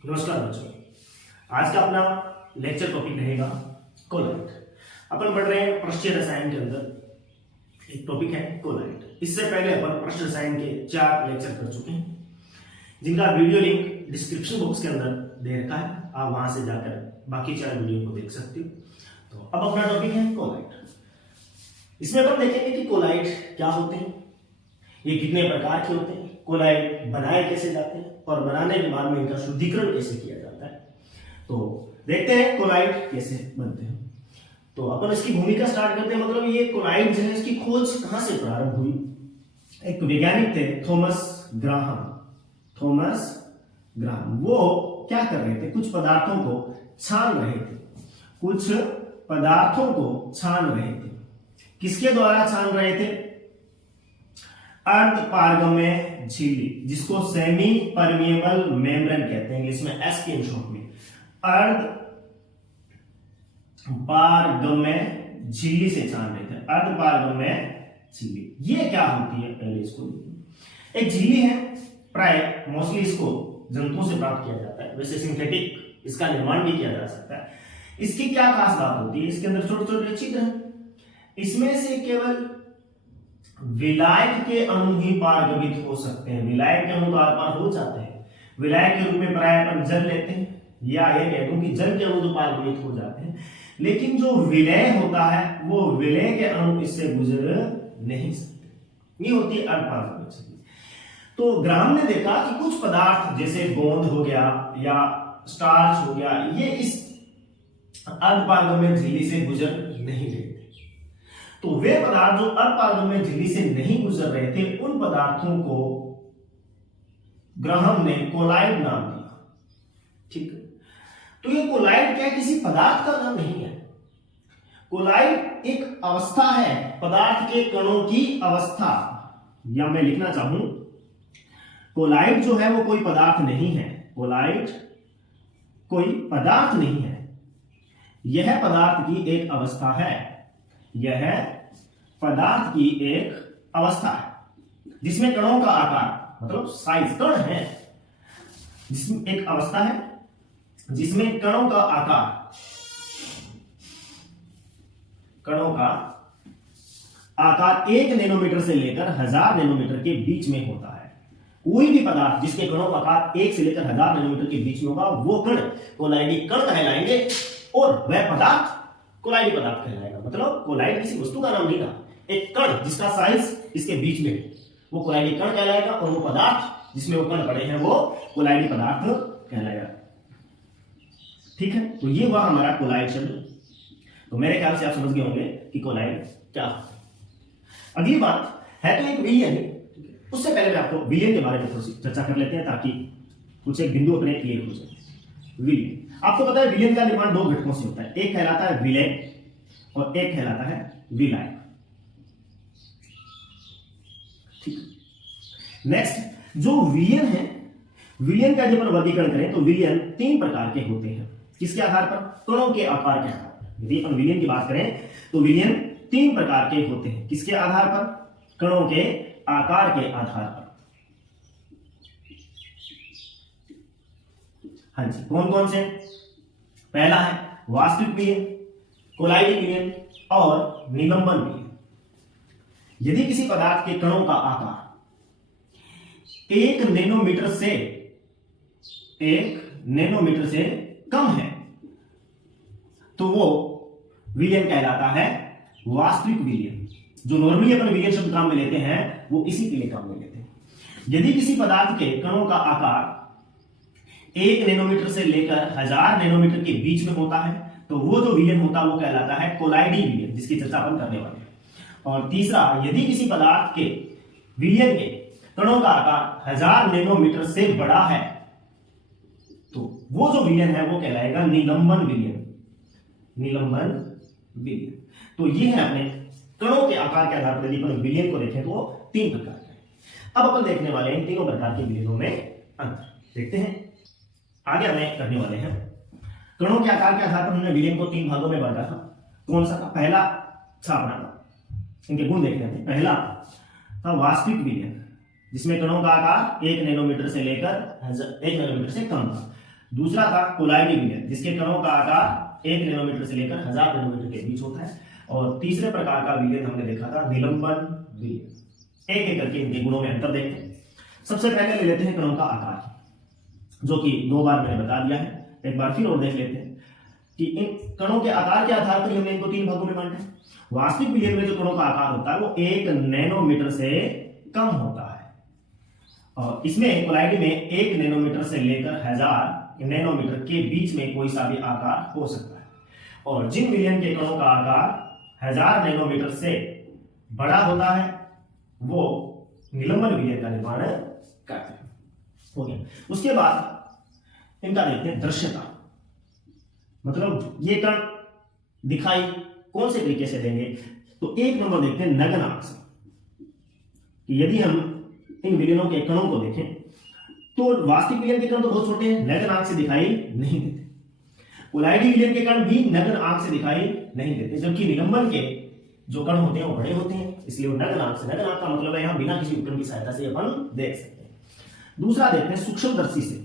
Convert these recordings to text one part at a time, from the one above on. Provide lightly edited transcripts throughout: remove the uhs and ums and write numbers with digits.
नमस्कार बच्चों, आज का अपना लेक्चर टॉपिक रहेगा कोलाइट। अपन पढ़ रहे हैं पृष्ठीय रसायन के अंदर एक टॉपिक है कोलाइट। इससे पहले अपन पृष्ठ रसायन के 4 लेक्चर कर चुके हैं, जिनका वीडियो लिंक डिस्क्रिप्शन बॉक्स के अंदर दे रखा है। आप वहां से जाकर बाकी 4 वीडियो को देख सकते हो। तो अब अपना टॉपिक है कोलाइट। इसमें अपन देखेंगे कि कोलाइट क्या होते हैं, ये कितने प्रकार के होते हैं, कोलाइट बनाए कैसे जाते हैं और बनाने के बाद में इनका शुद्धिकरण कैसे किया जाता है। तो देखते हैं कोलाइट कैसे बनते हैं। तो अपन इसकी भूमिका स्टार्ट करते हैं। मतलब ये कोलाइट जो है, इसकी खोज कहां से प्रारंभ हुई। एक वैज्ञानिक थे थॉमस ग्राहम। वो क्या कर रहे थे, कुछ पदार्थों को छान रहे थे। किसके द्वारा छान रहे थे? अर्धपारगम्य झिल्ली, जिसको सेमी परमिएबल मेम्ब्रेन कहते हैं इंग्लिश में, एस के शॉर्ट में। अर्धपारगम्य झिल्ली से छान रहे थे। अर्धपारगम्य झिल्ली ये क्या होती है, पहले इसको देखिए। एक झिल्ली है, प्राय मोस्टली इसको जंतुओं से प्राप्त किया जाता है, वैसे सिंथेटिक इसका निर्माण भी किया जा सकता है। इसकी क्या खास बात होती है, इसके अंदर छोटे छोटे छिद्र हैं। इसमें से केवल विलायक के अणु ही पारगमित हो सकते हैं। विलायक के अणु तो आर पार हो जाते हैं। विलायक के रूप में प्राय अपन जल लेते हैं, या ये कह दूं कि जल के अणु तो पारगमित हो जाते हैं, लेकिन जो विलय होता है वो विलय के अणु इससे गुजर नहीं सकते। ये होती है अर्धपारगम्य झिल्ली। तो ग्राहम ने देखा कि कुछ पदार्थ जैसे गोंद हो गया या स्टार्च हो गया, ये इस अर्धपारगम्य झिल्ली से गुजर नहीं रहे थे। तो वे पदार्थ जो अर्धपारगम्य झिल्ली से नहीं गुजर रहे थे, उन पदार्थों को ग्राहम ने कोलाइड नाम दिया। ठीक है, तो ये कोलाइड क्या, किसी पदार्थ का नाम नहीं है। कोलाइड एक अवस्था है, पदार्थ के कणों की अवस्था। या मैं लिखना चाहूं, कोलाइड जो है वो कोई पदार्थ नहीं है। कोलाइड कोई पदार्थ नहीं है, यह पदार्थ की एक अवस्था है। यह पदार्थ की एक अवस्था है जिसमें कणों का आकार, मतलब साइज, कण है, जिसमें एक अवस्था है जिसमें कणों का आकार 1 नैनोमीटर से लेकर 1000 नैनोमीटर के बीच में होता है। कोई भी पदार्थ जिसके कणों का आकार 1 से लेकर 1000 नैनोमीटर के बीच में होगा, वो कण कोलाइडी कण कहलाएंगे, और वह पदार्थ कोलाइडी पदार्थ कहलाएगा। मतलब कोलाइड किसी वस्तु का नाम नहीं था, एक कण जिसका साइज इसके बीच में, वो कोलाइडी कण कहलाएगा, और वो पदार्थ जिसमें वो कण पड़े हैं वो कोलाइडी पदार्थ कहलाएगा। ठीक है, तो ये हुआ हमारा कोलाइड शब्द। तो मेरे ख्याल से आप समझ गए होंगे कि कोलाइड क्या है। अगली बात है तो एक विलयन है। उससे पहले मैं आपको विलयन के बारे में थोड़ी सी चर्चा कर लेते हैं, ताकि कुछ एक बिंदु अपने क्लियर हो जाए। विलयन, आपको पता है विलयन का निर्माण 2 घटकों से होता है। एक कहलाता है विलय और एक कहलाता है विलायक। ठीक, नेक्स्ट जो विलयन है, विलयन का जब वर्गीकरण करें तो विलयन 3 प्रकार के होते हैं। किसके आधार पर? कणों के आकार के आधार पर। यदि अपन विलयन की बात करें तो विलयन 3 प्रकार के होते हैं। किसके आधार पर? कणों के आकार के आधार पर। हाँ जी, कौन कौन से? पहला है वास्तविक विलयन, कोलाइडी विलयन और निलंबन विलयन। यदि किसी पदार्थ के कणों का आकार 1 नैनोमीटर से कम है तो वो विलयन कहलाता है वास्तविक विलयन। जो नॉर्मली अपन विलयन शब्द काम में लेते हैं वो इसी के लिए काम में लेते हैं। यदि किसी पदार्थ के कणों का आकार 1 नैनोमीटर से लेकर 1000 नैनोमीटर के बीच में होता है तो वो जो विलयन होता है वो कहलाता है कोलाइडी विलयन, जिसकी चर्चा अपन करने वाले हैं। और तीसरा, यदि किसी पदार्थ के विलयन के कणों का आकार 1000 नैनोमीटर से बड़ा है तो वो जो विलयन है वो कहलाएगा निलंबन विलयन। तो ये है अपने कणों के आकार के आधार पर यदि अपन विलयन को देखें तो वो 3 प्रकार के हैं। अब अपन देखने वाले हैं तीनों प्रकार के विलयनों में अंतर। देखते हैं, आगे हमें करने वाले हैं। कणों के आकार के आधार पर हमने विलयन को 3 भागों में बांटा था। कौन सा था? पहला था अपना, इनके गुण देखते हैं। पहला था वास्तविक विलयन, जिसमें कणों का आकार 1 नैनोमीटर से लेकर 1 नैनोमीटर से कम था। दूसरा था कोलाइडी विलयन, जिसके कणों का आकार 1 नैनोमीटर से लेकर 1000 नैनोमीटर के बीच होता है। और तीसरे प्रकार का विलयन हमने देखा था निलंबन विलयन। एक एक करके इनके गुणों में अंतर देखते हैं। सबसे पहले ले लेते हैं कणों का आकार, जो कि 2 बार मैंने बता दिया है, एक बार फिर और देख लेते हैं कि इन कणों के आकार के आधार पर हमने इनको 3 भागों में बांटा है। वास्तविक विलयन में जो कणों का आकार होता है वो 1 नैनोमीटर से कम होता है, और इसमें कोलाइडी में 1 नैनोमीटर से लेकर 1000 नैनोमीटर के बीच में कोई सा भी आकार हो सकता है। और जिन विलयन के कणों का आकार 1000 नैनोमीटर से बड़ा होता है वो निलंबन विलयन का निर्माण करते हैं। हो गया। उसके बाद इनका देखते हैं दृश्यता, मतलब ये कण दिखाई कौन से तरीके से देंगे। तो 1 नंबर देखते हैं नग्न आंख से, कि यदि हम इन विलयनों के कणों को देखें तो वास्तविक विलयन के कण तो बहुत छोटे हैं, नग्न आंख से दिखाई नहीं देते। कोलाइडी विलयन के कण भी नग्न आंख से दिखाई नहीं देते, जबकि निलंबन के जो कण होते हैं वो बड़े होते हैं, इसलिए वो नग्न आंख से, नग्न आंख का मतलब है यहां बिना किसी उपकरण की सहायता से अपन देख सकते हैं। दूसरा देखते हैं सूक्ष्मदर्शी से।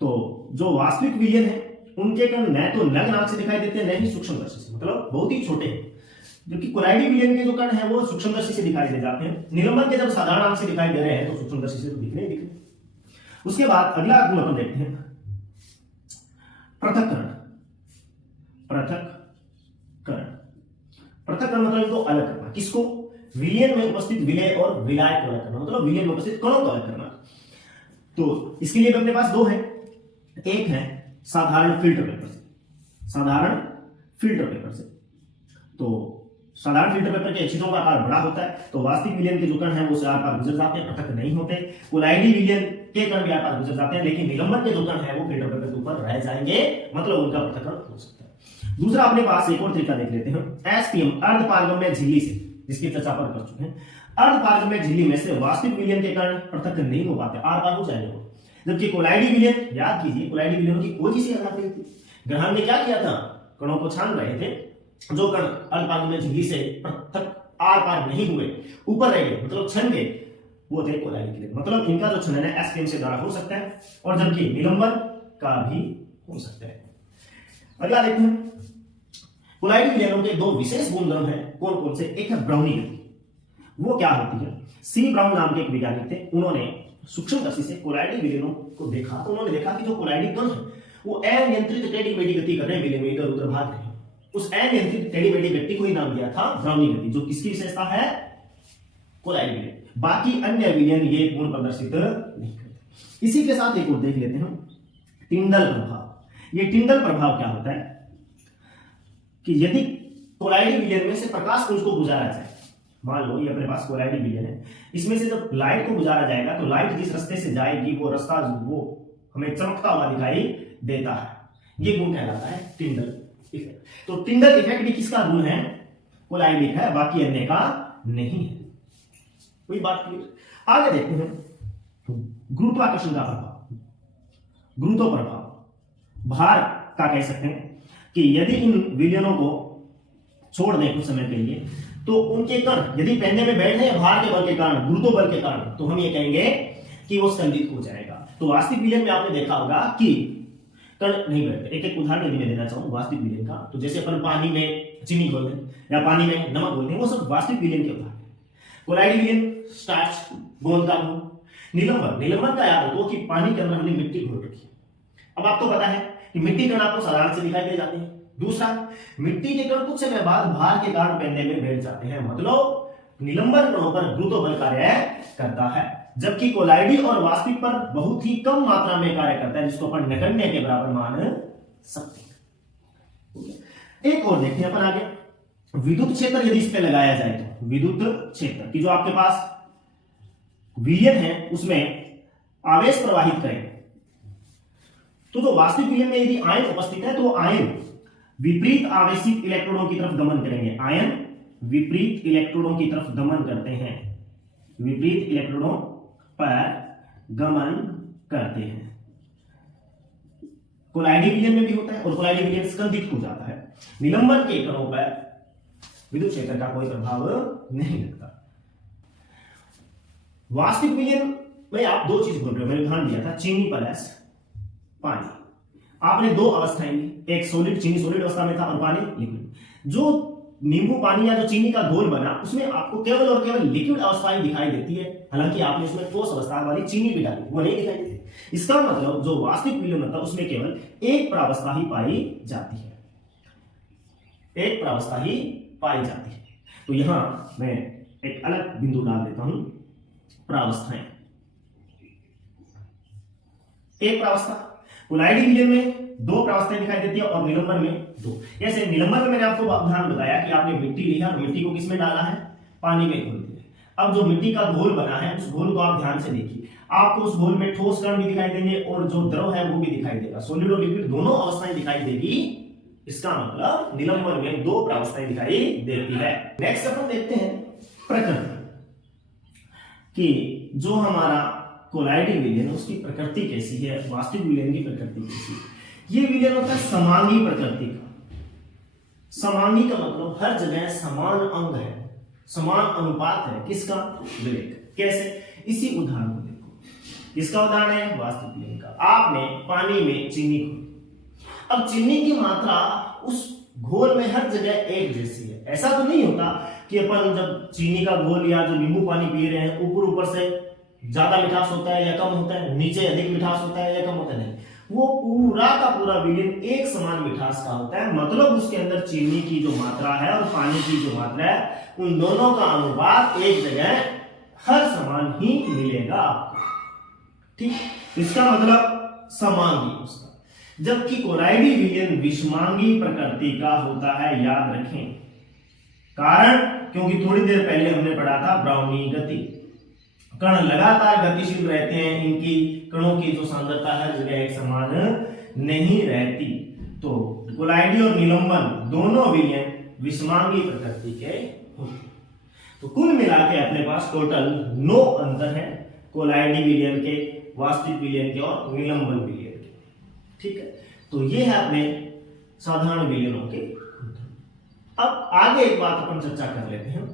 तो जो वास्तविक विलयन है उनके कण न तो नग्न आंख से दिखाई देते हैं न ही सूक्ष्मदर्शी से, मतलब बहुत ही छोटे हैं, जबकि कोलाइडी विलयन के जो कण है वो सूक्ष्मदर्शी से दिखाई दे जाते हैं। निलंबन के जब साधारण आंख से दिखाई दे रहे हैं तो सूक्ष्मदर्शी से तो दिख नहीं। उसके बाद अगला गुण अपन देखते हैं पृथक्करण। पृथक्करण, पृथक्करण मतलब इनको अलग करना। किसको? विलयन में उपस्थित विलय और विलायक को अलग करना, मतलब विलयन में उपस्थित कणों को अलग करना। तो इसके लिए अपने पास 2 है। एक है साधारण फिल्टर पेपर से, साधारण फिल्टर पेपर से। तो साधारण फिल्टर पेपर के छिद्रों का आकार बड़ा होता है, तो वास्तविक विलयन के जो कण हैं वो आर पार गुजर जाते हैं, पृथक नहीं होते। कोलाइडी विलयन के कण भी आर पार गुजर जाते हैं, लेकिन निलंबन के जो कण हैं वो फिल्टर पेपर के ऊपर रह जाएंगे, मतलब उनका पृथक्करण हो सकता है। दूसरा अपने पास एक और तरीका देख लेते हैं, एसपीएम अर्धपारगम्य झिल्ली से, जिसकी चर्चा पर कर चुके हैं। अर्धपारगम्य झिल्ली में से वास्तविक विलयन के कण पृथक नहीं हो पाते, आर पार हो जाएंगे। जबकि कोलाइडी विलयन, याद कीजिए, कोलाइडी विलयनों की खोज इसी आधार पर थी। ग्रहण ने क्या किया था? कणों को छान रहे थे, जो कण अर्धपारगम्य झिल्ली से पृथक आर पार नहीं हुए, ऊपर रह गए, मतलब छन गए, वो थे कोलाइडी विलयन। मतलब इनका जो छनन है एसपीएम से द्वारा हो सकता है, और जबकि निलंबन का भी हो सकता है। अगला देखते हैं, कोलाइडी विलयनों के 2 विशेष गुणधर्म हैं। कौन कौन से? एक है ब्राउनी गति। वो क्या होती है? सी ब्राउन नाम के एक वैज्ञानिक थे, उन्होंने सूक्ष्मदर्शी से कोलाइडी विलयनों को देखा, तो उन्होंने देखा कि जो कोलाइडी कण है वो अनियंत्रित टेढ़ी मेढ़ी गति कर रहे हैं, विलयन में इधर उधर भाग रहे हैं। उस अनियंत्रित टेढ़ी मेढ़ी गति को ही नाम दिया था ब्राउनी गति, जो किसकी विशेषता है? कोलाइडी विलयन। बाकी अन्य विलयन ये गुण प्रदर्शित नहीं करते। इसी के साथ एक और देख लेते हैं, टिंडल प्रभाव। ये टिंडल प्रभाव क्या होता है कि यदि कोलाइडी विलयन में से प्रकाश पुंज को गुजारा जाए, मान लो ये अपने पास कोलाइडी विलयन है, इसमें से जब लाइट को गुजारा जाएगा तो लाइट जिस रास्ते से जाएगी वो रास्ता वो हमें चमकता हुआ दिखाई देता है। ये गुण कहलाता है टिंडल इफेक्ट। तो टिंडल इफेक्ट भी किसका गुण है? कोलाइडी है, बाकी अन्य का नहीं है। कोई बात क्लियर? आगे देखते हैं गुरुत्वाकर्षण का प्रभाव, गुरुत्व प्रभाव, भार का कह सकते हैं कि यदि इन विलयनों को छोड़ दें कुछ समय के लिए तो उनके कण यदि पहने में बैठ जाए भार के बल के कारण, गुरुत्व बल के कारण, तो हम ये कहेंगे कि वो स्कंदित हो जाएगा। तो वास्तविक विलयन में आपने देखा होगा कि कण नहीं बैठते। एक एक उदाहरण यदि मैं देना चाहूं वास्तविक विलयन का, तो जैसे अपन पानी में चीनी घोल दें या पानी में नमक घोल दें, वो सब वास्तविक विलयन के उदाहरण। कोलाइडी विलयन स्टार्च, गोंद का गुण। निलंबन का याद रखो कि पानी के अंदर हमने मिट्टी घोल रखी है। अब आपको पता है कि मिट्टी कण आपको साधारण से दिखाई दे जाते हैं। दूसरा, मिट्टी के कण कुछ समय बाद भार के कारण पहनने में बैठ जाते हैं, मतलब निलंबन कणों पर गुरुत्व बल कार्य करता है, जबकि कोलाइडी और वास्तविक पर बहुत ही कम मात्रा में कार्य करता है, जिसको अपन नगण्य के बराबर मान सकते हैं। एक और देखते हैं अपन आगे, विद्युत क्षेत्र यदि इस पे लगाया जाए तो विद्युत क्षेत्र की जो आपके पास विलयन है उसमें आवेश प्रवाहित करें, तो जो वास्तविक विलयन में यदि आयन उपस्थित है तो आयन विपरीत आवेशित इलेक्ट्रॉनों की तरफ गमन करेंगे। आयन विपरीत इलेक्ट्रॉनों की तरफ गमन करते हैं, विपरीत इलेक्ट्रॉनों पर गमन करते हैं। कोलाइडी विलयन में भी होता है और कोलाइडी विलयन स्कंदित हो जाता है। निलंबन के कणों पर विद्युत क्षेत्र का कोई प्रभाव नहीं लगता। वास्तविक विलयन में आप 2 चीज बोल रहे हो, मैंने ध्यान दिया था, चीनी प्लस पानी। आपने दो अवस्थाएं ली, एक सॉलिड चीनी सॉलिड अवस्था में था और पानी लिक्विड। जो नींबू पानी या जो चीनी का घोल बना उसमें आपको केवल और केवल लिक्विड अवस्थाएं दिखाई देती है, हालांकि आपने उसमें ठोस अवस्था वाली चीनी भी डाली, वो नहीं दिखाई देती। इसका मतलब जो वास्तविक विलयन होता है उसमें केवल एक प्रावस्था ही पाई जाती है, एक प्रावस्था ही पाई जाती है। तो यहां मैं एक अलग बिंदु डाल देता हूं, प्रावस्थाएं। एक प्रावस्था कोलाइडी विलयन में दो प्रावस्थाएं दिखाई देती है और निलंबन में दो। जैसे निलंबन में मैंने आपको उदाहरण बताया कि आपने मिट्टी ली है और मिट्टी को किसमें डाला है, पानी में घोल दिया। अब जो मिट्टी का घोल बना है उस घोल को आप ध्यान से देखिए, आपको उस घोल में ठोस कण भी दिखाई देंगे और जो द्रव है वो भी दिखाई देगा, सॉलिड और लिक्विड दोनों अवस्थाएं दिखाई देगी। इसका मतलब निलंबन में दो प्रावस्थाएं दिखाई देती है। नेक्स्ट अपन देखते हैं प्रकृति, कि जो हमारा कोलाइडी विलयन उसकी प्रकृति कैसी है, वास्तविक विलयन की प्रकृति कैसी है। ये विलयन होता है समांगी प्रकृति का। समांगी का मतलब हर जगह समान अंग है, समान अनुपात है, किसका, विलयन। कैसे, इसी उदाहरण को देखो। इसका उदाहरण है वास्तविक विलयन का। आपने पानी में चीनी घोली, अब चीनी की मात्रा उस घोल में हर जगह एक जैसी है। ऐसा तो नहीं होता कि अपन जब चीनी का घोल या जो नींबू पानी पी रहे हैं ऊपर से ज्यादा मिठास होता है या कम होता है, नीचे अधिक मिठास होता है या कम होता है, नहीं, वो पूरा का पूरा विलयन एक समान मिठास का होता है। मतलब उसके अंदर चीनी की जो मात्रा है और पानी की जो मात्रा है उन दोनों का अनुपात एक जगह हर समान ही मिलेगा आपको, ठीक। इसका मतलब समांगी उसका। जबकि कोलाइडी विलयन विषमांगी प्रकृति का होता है, याद रखें। कारण, क्योंकि थोड़ी देर पहले हमने पढ़ा था ब्राउनी गति, कण लगातार गतिशील रहते हैं, इनकी कणों की जो सांद्रता हर जगह एक समान नहीं रहती। तो कोलाइडी और निलंबन दोनों विलयन विषमांगी प्रकृति के होते हैं। तो कुल मिला के अपने पास टोटल 9 अंतर है कोलाइडी विलयन के, वास्तविक विलयन के और निलंबन विलयन के, ठीक है। तो ये है अपने साधारण विलयनों के। अब आगे एक बात अपन चर्चा कर लेते हैं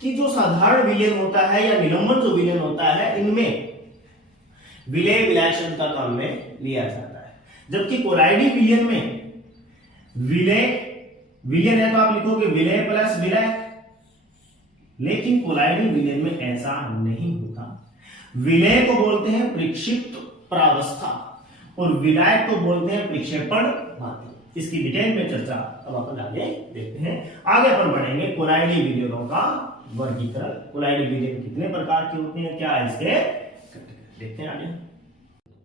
कि जो साधारण विलयन होता है या निलंबन जो विलयन होता है, इनमें विलय विलायक का काम में लिया जाता है। जबकि कोलाइडी विलयन में विलयन है तो आप लिखोगे विलय प्लस विलायक, लेकिन कोलाइडी विलयन में ऐसा नहीं होता। विलय को बोलते हैं प्रक्षिप्त प्रावस्था और विलायक को बोलते हैं प्रक्षेपण माध्यम। इसकी डिटेल में चर्चा अब अपन आगे देखते हैं। आगे अपन बढ़ेंगे कोलाइडी विलयनों का वर्गीकरण। कोलाइडी विलयन कितने प्रकार के होते हैं, क्या इसके, देखते हैं आगे।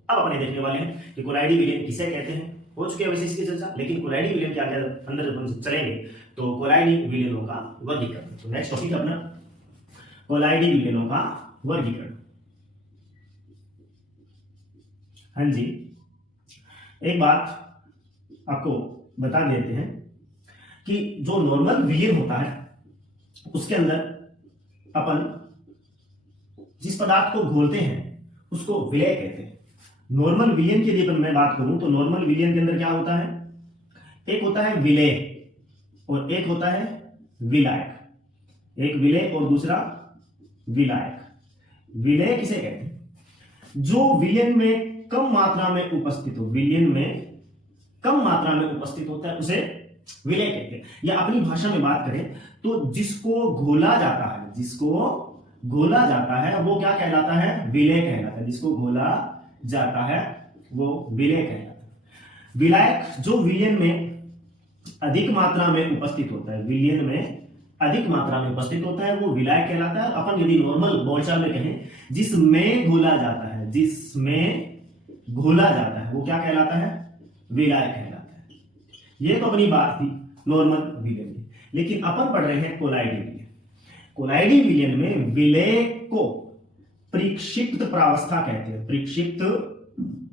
अब अपने देखने वाले हैं कि कोलाइडी विलयन किसे कहते हैं। हो चुके हैं वैसे इसकी चर्चा, लेकिन कोलाइडी विलयन के आगे अंदर अपन चलेंगे तो कोलाइडी विलयनों का वर्गीकरण। तो नेक्स्ट टॉपिक अपना कोलाइडी विलयनों का वर्गीकरण। हाँ जी, एक बात आपको बता देते हैं कि जो नॉर्मल विलयन होता है उसके अंदर अपन जिस पदार्थ को घोलते हैं उसको विलय कहते हैं। नॉर्मल विलयन की यदि मैं बात करूं तो नॉर्मल विलयन के अंदर क्या होता है, एक होता है विलय और एक होता है विलायक। एक विलय और दूसरा विलायक। विलय किसे कहते हैं, जो विलयन में कम मात्रा में उपस्थित हो, विलयन में कम मात्रा में उपस्थित होता है उसे विलय कहते हैं। या अपनी भाषा में बात करें तो जिसको घोला जाता है, जिसको घोला जाता है वो क्या कहलाता है, विलय कहलाता है। जिसको घोला जाता है वो विलय कहलाता है। विलायक जो विलयन में अधिक मात्रा में उपस्थित होता है, विलयन में अधिक मात्रा में उपस्थित होता है वो विलायक कहलाता है। अपन यदि नॉर्मल बोलचाल में कहें जिसमें घोला जाता है, जिसमें घोला जाता है वो क्या कहलाता है, विलायक कहलाता है। ये तो अपनी बात थी नॉर्मल विलयन की, लेकिन अपन पढ़ रहे हैं कोलाइडी विलयन। कोलाइडी विलयन में विलय को प्रक्षिप्त प्रावस्था कहते हैं, प्रक्षिप्त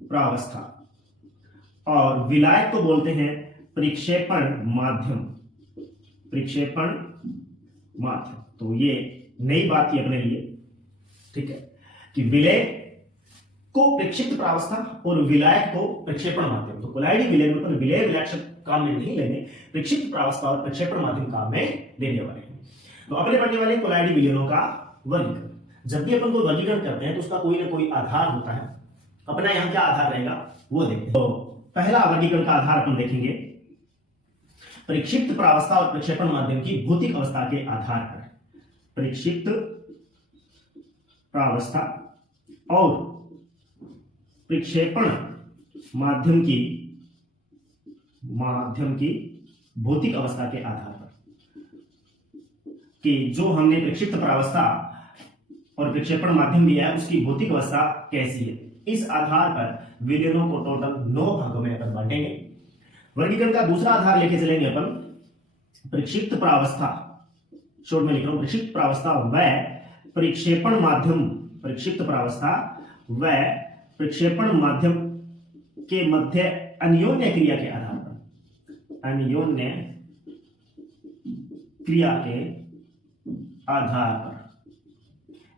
प्रावस्था, और विलायक को बोलते हैं प्रक्षेपण माध्यम, प्रक्षेपण माध्यम। तो ये नई बात थी अपने लिए, ठीक है, कि विलय को प्रक्षिप्त प्रावस्था और विलायक को प्रक्षेपण माध्यम। तो कोलाइडी विलयन में विलय विलायक शब्द काम में नहीं लेने, प्रक्षिप्त प्रावस्था और प्रक्षेपण माध्यम काम में लेने वाले हैं। तो अपने पढ़ने वाले कोलाइडी विलयनों का वर्गीकरण। जब भी अपन को वर्गीकरण करते हैं तो उसका कोई ना कोई आधार होता है, अपना यहां क्या आधार रहेगा वो देखते हैं। तो पहला वर्गीकरण का आधार अपन देखेंगे परिक्षिप्त प्रावस्था और प्रक्षेपण माध्यम की भौतिक अवस्था के आधार पर। परिक्षिप्त प्रावस्था और प्रक्षेपण माध्यम की भौतिक अवस्था के आधार पर कि जो हमने प्रक्षिप्त प्रावस्था और प्रक्षेपण माध्यम दिया है उसकी भौतिक अवस्था कैसी है, इस आधार पर विलयनों को टोटल 9 भागों में अपन बांटेंगे। वर्गीकरण का दूसरा आधार लेके चलेंगे अपन प्रक्षिप्त प्रावस्था, शॉर्ट में लिख रहा हूं प्रक्षिप्त प्रावस्था व प्रक्षेपण माध्यम, प्रक्षिप्त प्रावस्था व प्रक्षेपण माध्यम के मध्य अन्योन्य क्रिया के आधार पर, अन्योन्य क्रिया के आधार पर,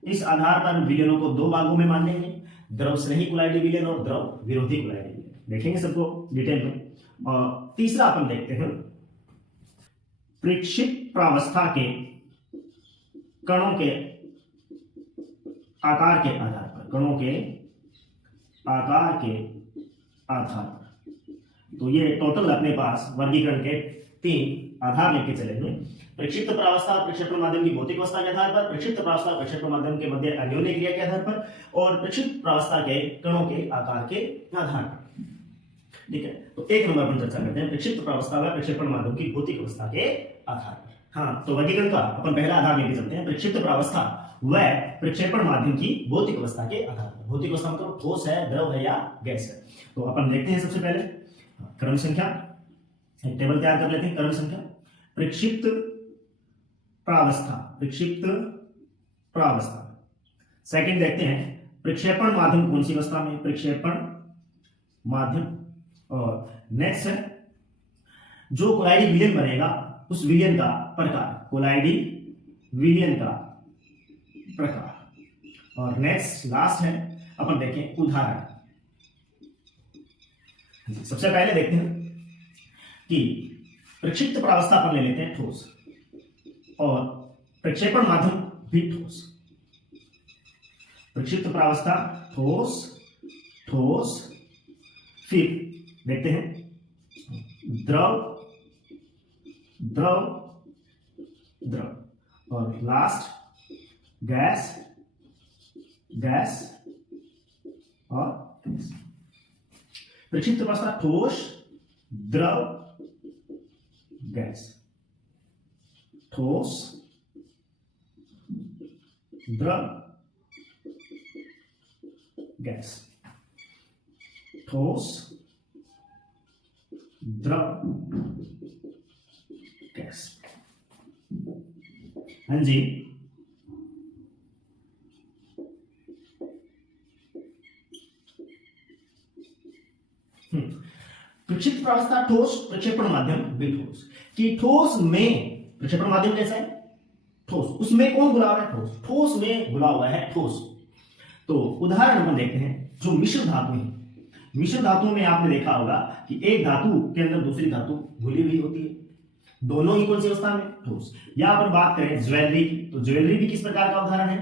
इस आधार पर विलयनों को 2 भागों में बांटेंगे, द्रव स्नेही कुलाइडी विलयन और द्रव विरोधी कुलाइडी विलयन। देखेंगे सबको डिटेल में। और तीसरा अपन देखते हैं प्रक्षिप्त प्रावस्था के कणों के आकार के आधार पर, कणों के आकार के आधार पर। तो ये टोटल अपने पास वर्गीकरण के 3 आधार लेके चलेंगे। प्रक्षिप्त प्रावस्था और प्रक्षेपण माध्यम की भौतिक अवस्था के आधार पर, प्रक्षिप्त प्रावस्था और प्रक्षेपण माध्यम के मध्य अन्योन्य क्रिया के आधार पर, और प्रक्षिप्त प्रावस्था के कणों के आकार के आधार पर। ठीक है, तो 1 नंबर पर चर्चा करते हैं प्रक्षिप्त प्रावस्था व प्रक्षेपण माध्यम की भौतिक अवस्था के आधार पर। हाँ, तो वर्गीकरण का अपन पहला आधार लेके चलते हैं प्रक्षिप्त प्रावस्था व प्रक्षेपण माध्यम की भौतिक अवस्था के आधार पर। भौतिक अवस्था मतलब ठोस है, द्रव है या गैस है। तो अपन देखते हैं सबसे पहले क्रम संख्या, एक टेबल तैयार कर लेते हैं। क्रम संख्या प्रक्षिप्त प्रावस्था, प्रक्षिप्त प्रावस्था। सेकंड देखते हैं प्रक्षेपण माध्यम कौन सी अवस्था में, प्रक्षेपण माध्यम। और नेक्स्ट है जो कोलाइडी विलयन बनेगा उस विलयन का प्रकार, कोलाइडी विलयन का प्रकार। और नेक्स्ट लास्ट है अपन देखें उदाहरण। सबसे पहले देखते हैं कि प्रक्षिप्त प्रावस्था अपन ले लेते हैं ठोस और प्रक्षेपण माध्यम भी ठोस। प्रक्षिप्त प्रावस्था ठोस, ठोस, फिर देखते हैं द्रव, द्रव, द्रव, और लास्ट गैस, गैस और गैस। प्रक्षिप्त प्रावस्था ठोस, द्रव, गैस, ठोस, द्रव, गैस, ठोस, द्रव, गैस। हाँ जी, प्रक्षिप्त प्रावस्था ठोस, प्रक्षेपण माध्यम भी ठोस। कि ठोस में प्रक्षेपण माध्यम कैसा है, ठोस, उसमें कौन घुला हुआ है, ठोस, ठोस में घुला हुआ है ठोस। तो उदाहरण हम देखते हैं जो मिश्र धातु है। मिश्र धातु में आपने देखा होगा कि एक धातु के अंदर दूसरी धातु घुली हुई होती है, दोनों ही कौन सी अवस्था में, ठोस। या अपन बात करें ज्वेलरी की, तो ज्वेलरी भी किस प्रकार का उदाहरण है,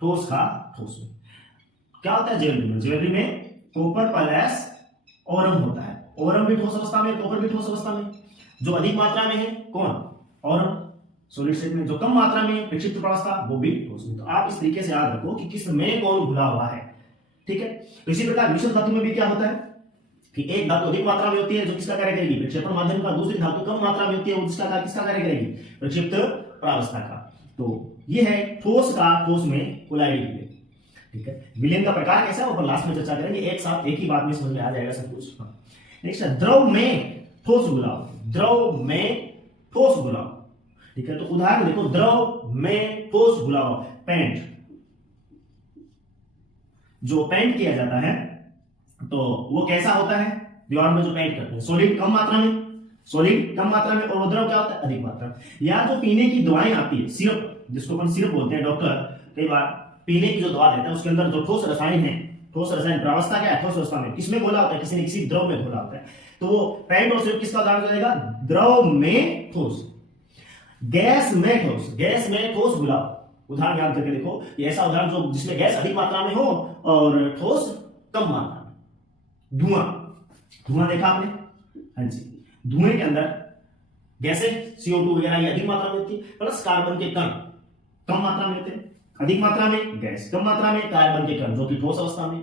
ठोस का ठोस में। क्या होता है ज्वेलरी में, ज्वेलरी में कॉपर प्लस ओरम होता है, ओरम भी ठोस अवस्था में, कॉपर भी ठोस अवस्था में। जो अधिक मात्रा में है कौन, ओरम सॉलिड स्टेट में, जो कम मात्रा में प्रक्षिप्त प्रावस्था वो भी ठोस में। तो आप इस तरीके से याद रखो कि किस में कौन घुला हुआ है। ठीक है, तो इसी प्रकार मिश्र धातु में भी क्या होता है कि एक धातु अधिक मात्रा में होती है जो किसका कार्य करेगी, प्रक्षेपण माध्यम का, दूसरी धातु कम मात्रा में होती है वो किसका कार्य करेगी, प्रक्षिप्त प्रावस्था का। तो ये है ठोस का ठोस में कोलाइडी विलयन। ठीक है, विलयन का प्रकार कैसा है वो लास्ट में चर्चा करेंगे, एक साथ एक ही बात में समझ में आ जाएगा सब कुछ। नेक्स्ट है द्रव में ठोस घुलाव, द्रव में ठोस घुलाव। ठीक है, तो उदाहरण देखो, द्रव में ठोस घुलाव, पेंट, जो पेंट किया जाता है तो वो कैसा होता है, दीवार में जो पेंट करते हैं, सॉलिड कम मात्रा में, सॉलिड कम मात्रा में, और वो द्रव क्या होता है, अधिक मात्रा में। या जो पीने की दवाएं आती है, सिरप, जिसको अपन सिरप बोलते हैं, डॉक्टर कई बार पीने की जो दवा देता है उसके अंदर जो ठोस रसायन है, ठोस रसायन प्रावस्था क्या है, ठोस अवस्था में किसमें घोला होता है, किसी ने किसी द्रव में घोला होता है। तो वो पेंट और सिरप किसका उदाहरण रहेगा, द्रव में ठोस। गैस में ठोस, गैस में ठोस घुलाव, उदाहरण याद करके देखो, ये ऐसा उदाहरण जो जिसमें गैस अधिक मात्रा में हो और ठोस कम मात्रा में। धुआं, धुआं देखा आपने, हाँ जी, धुएं के अंदर गैसें CO2 वगैरह ये अधिक मात्रा में होती है, प्लस कार्बन के कण कम मात्रा में होते हैं, अधिक मात्रा में गैस, कम मात्रा में कार्बन के कण जो कि ठोस अवस्था में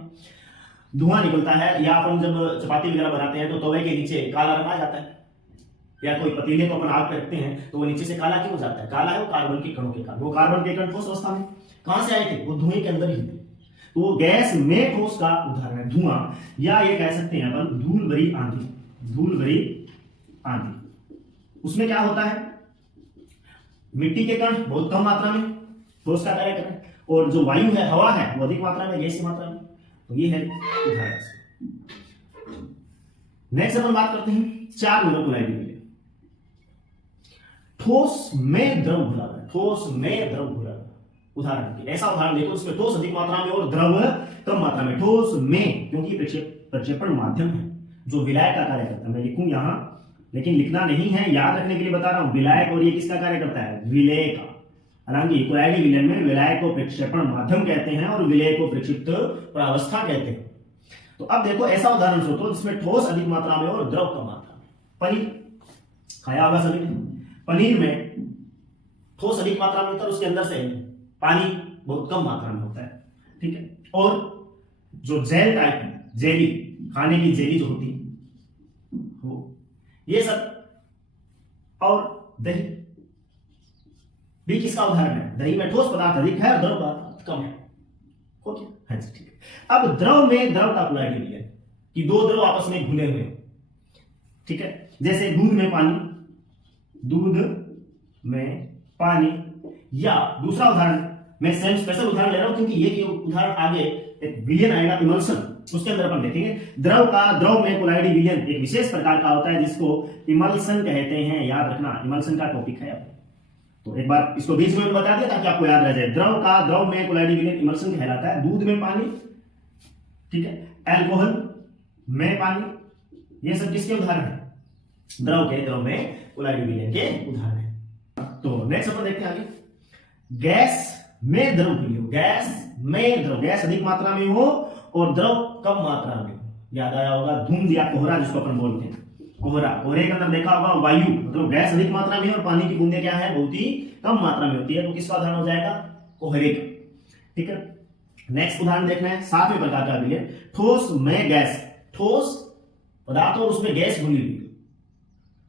धुआं निकलता है। या अपन जब चपाती वगैरह बनाते हैं तो तवे के नीचे काला रंग आ जाता है, या कोई पतीले को अपन आग पे रखते हैं तो वो नीचे से काला क्यों हो जाता है? काला है वो कार्बन के कणों के कारण। वो कार्बन के कण ठोस अवस्था में कहां से आए थे? वो धुएं के अंदर ही थे। तो गैस में ठोस का उदाहरण है धुआं, या ये कह सकते हैं अपन धूल भरी आंधी। धूल भरी आंधी, उसमें क्या होता है? मिट्टी के कण बहुत कम मात्रा में ठोस का कार्य कर रहे हैं, और जो वायु है, हवा है, वो अधिक मात्रा में, गैस की मात्रा में। तो ये है उदाहरण। नेक्स्ट अपन बात करते हैं 4 नंबर कोलाइडी विलयन। ठोस में द्रव घुला हुआ है, ठोस में द्रव घुला हुआ है। उदाहरण, ऐसा उदाहरण देखो जिसमें ठोस अधिक मात्रा में और द्रव कम मात्रा में। ठोस में, क्योंकि प्रक्षेपण माध्यम है जो विलायक का कार्य करता है। मैं लिखूं यहां, लेकिन लिखना नहीं है, याद रखने के लिए बता रहा हूं। विलायक, और ये किसका कार्य करता है? विलेय का। हालांकि कोलाइडी विलयन में विलायक को प्रक्षेपण माध्यम कहते हैं और विलेय को प्रक्षिप्त प्रावस्था कहते हैं। तो अब देखो ऐसा उदाहरण सोचो जिसमें ठोस अधिक मात्रा में और द्रव कम मात्रा में। पनीर खाया होगा सभी ने। पनीर में ठोस अधिक मात्रा में होता है, उसके अंदर से पानी बहुत कम मात्रा में होता है, ठीक है। और जो जेल टाइप है, जेली, खाने की जेली जो होती है वो, ये सब, और दही भी किसका उदाहरण है? दही में ठोस पदार्थ अधिक है और द्रव पदार्थ कम है। ओके, हाँ जी, ठीक है। अब द्रव में द्रव का कोलाइडी विलयन, कि दो द्रव आपस में घुले हुए, ठीक है। जैसे दूध में पानी, दूध में पानी, या दूसरा उदाहरण, मैं सेम स्पेशल उदाहरण ले रहा हूं क्योंकि ये उदाहरण आगे एक विलयन आएगा, इमल्सन, उसके अंदर अपन देखेंगे। द्रव का, द्रव में कोलाइडी विलयन एक विशेष प्रकार का होता है जिसको इमल्सन कहते हैं। याद रखना, इमल्सन का टॉपिक है। तो एक बार इसको बीच में बता दिया ताकि आपको याद रह जाए। द्रव का, द्रव में कोलाइडी विलयन इमल्सन कहलाता है। दूध में पानी, ठीक है, अल्कोहल में पानी, ये सब किसके उदाहरण है? द्रव के, द्रव में कोलाइडी विलयन के उदाहरण है। तो नेक्स्ट अपन देखते हैं आगे। गैस में द्रव घुली हो, गैस में द्रव, गैस अधिक मात्रा में हो और द्रव कम मात्रा में हो। याद आया होगा धुंध या कोहरा जिसको अपन बोलते हैं, कोहरा। कोहरे के अंदर देखा होगा वायु, मतलब गैस अधिक मात्रा में और पानी की बूंदें क्या है? बहुत ही कम मात्रा में होती है। तो किसका उदाहरण हो जाएगा? कोहरे का, ठीक है। नेक्स्ट उदाहरण देखना है 7वें प्रकार का विलयन, ठोस में गैस। ठोस पदार्थ और उसमें गैस घुली हुई,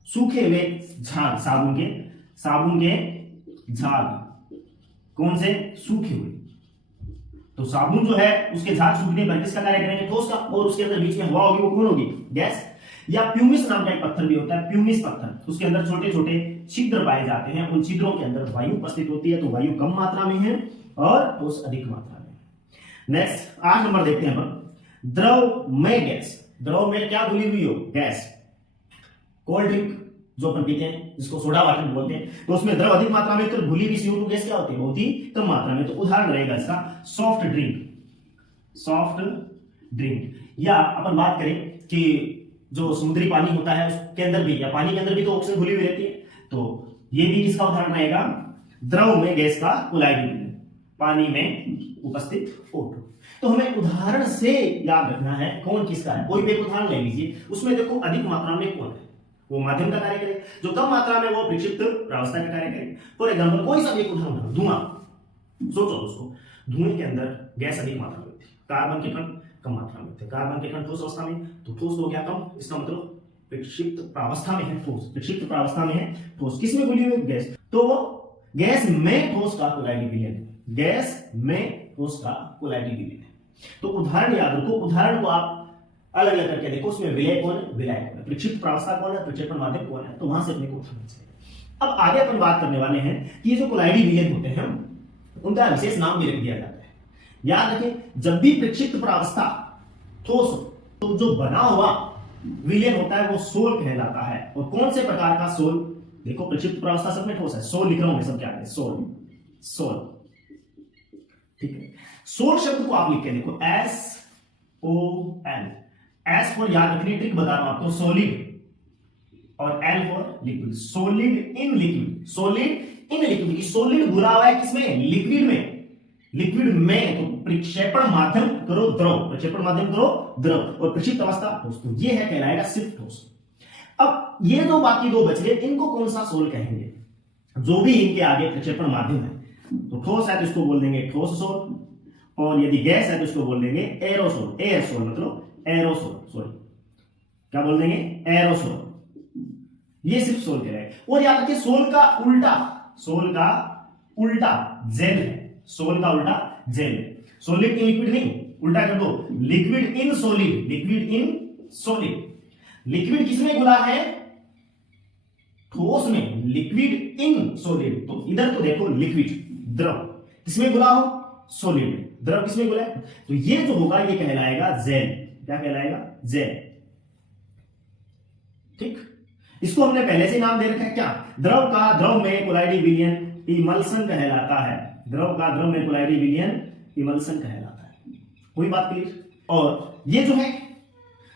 सूखे हुए झाग, साबुन के झाग, कौन से? सूखे हुए। तो साबुन जो है उसके झाग सूखने पर किसका कार्य करेंगे? ठोस का, और उसके अंदर बीच में हवा होगी, वो कौन होगी? गैस। या प्यूमिस नाम का एक पत्थर भी होता है, प्यूमिस पत्थर, उसके अंदर छोटे छोटे छिद्र पाए जाते हैं, उन छिद्रों के अंदर वायु उपस्थित होती है। तो वायु कम मात्रा में है और ठोस अधिक मात्रा में। नेक्स्ट 8 नंबर देखते हैं अपन, द्रव में गैस। द्रव में क्या घुली हुई हो? गैस। कोल्ड ड्रिंक जो अपन पीते हैं जिसको सोडा वाटर बोलते हैं, तो उसमें द्रव अधिक मात्रा में, तो घुली हुई CO2 गैस क्या होती है? बहुत ही कम मात्रा में। तो उदाहरण रहेगा इसका सॉफ्ट ड्रिंक। सॉफ्ट ड्रिंक, या अपन बात करें कि जो समुद्री पानी होता है उसके अंदर भी, या पानी के अंदर भी तो ऑक्सीजन घुली हुई रहती है। तो ये भी किसका उदाहरण रहेगा? द्रव में गैस का कोलाइडी विलयन, पानी में उपस्थित O2। तो हमें उदाहरण से याद रखना है कौन किसका है। कोई भी एक उदाहरण ले लीजिए, उसमें देखो अधिक मात्रा में कौन है, वो माध्यम का कार्य करे, जो कम मात्रा में वो प्रक्षिप्त प्रावस्था का कार्य करे। फॉर एग्जांपल कोई सा एक उदाहरण, धुआं। सोचो उसको, धुएं के अंदर गैस अधिक मात्रा में होती है, कार्बन के कण कम मात्रा में होते हैं। कार्बन के कण ठोस अवस्था में, तो ठोस हो गया कम, इसका मतलब प्रक्षिप्त प्रावस्था में है ठोस, प्रक्षिप्त प्रावस्था में है ठोस। किसमें घुली हुई? गैस। तो वो गैस में ठोस का कोलाइडी विलयन, गैस में ठोस का कोलाइडी विलयन है। तो उदाहरण याद रखो, उदाहरण को आप अलग अलग करके देखो, उसमें विलय कौन है, विलायक कौन है, प्रक्षिप्त प्रावस्था कौन है, प्रक्षेपण माध्यम कौन है, तो वहां से अपने को उठाना चाहिए। अब आगे अपन बात करने वाले हैं कि ये जो कोलाइडी विलयन होते हैं उनका विशेष नाम भी रख दिया जाता है। याद रखें, जब भी प्रक्षिप्त प्रावस्था ठोस हो तो जो बना हुआ विलयन होता है वो सोल कहलाता है। और कौन से प्रकार का सोल? देखो प्रक्षिप्त प्रावस्था सब में ठोस है, सोल लिख रहा हूं मैं, सब क्या है? सोल, सोल, ठीक है। सोल शब्द को आप लिख के देखो, SOL। एस फॉर याद रखने ट्रिक बता रहा हूं आपको, सॉलिड, और L for liquid, solid in liquid, solid in liquid. Solid घुला हुआ है किसमें? लिक्विड में, लिक्विड में तो प्रक्षेपण माध्यम करो द्रव, प्रक्षेपण माध्यम करो द्रव, और प्रक्षिप्त अवस्था ठोस, तो ये है कहलाएगा सिर्फ ठोस। अब ये जो बाकी दो बच गए इनको कौन सा सोल कहेंगे, जो भी इनके आगे प्रक्षेपण माध्यम है। तो ठोस है तो इसको बोल देंगे ठोस सोल, और यदि गैस है तो इसको बोल देंगे एरोसोल, एयरसोल मतलब एरोसोल, सॉरी क्या बोल देंगे, एरोसोल। ये सिर्फ सोल कहलाएगा। और याद रखिए सोल का उल्टा, सोल का उल्टा जेल है, सोल का उल्टा जेल है। सॉलिड इन लिक्विड नहीं, उल्टा कर दो, liquid in solid, liquid in solid. Liquid किसमें घुला है, ठोस में, लिक्विड इन सॉलिड। तो इधर तो देखो लिक्विड द्रव किसमें घुला हो, सॉलिड में, द्रव किसमें घुला है, तो ये जो होगा ये कहलाएगा जेल। क्या कहलाएगा, जेल। ठीक, इसको हमने पहले से नाम दे रखा है क्या, द्रव का द्रव में कोलाइडी विलयन इमल्सन कहलाता है, द्रव का द्रव में कोलाइडी विलयन इमल्सन कहलाता है। कोई बात क्लियर। और ये जो है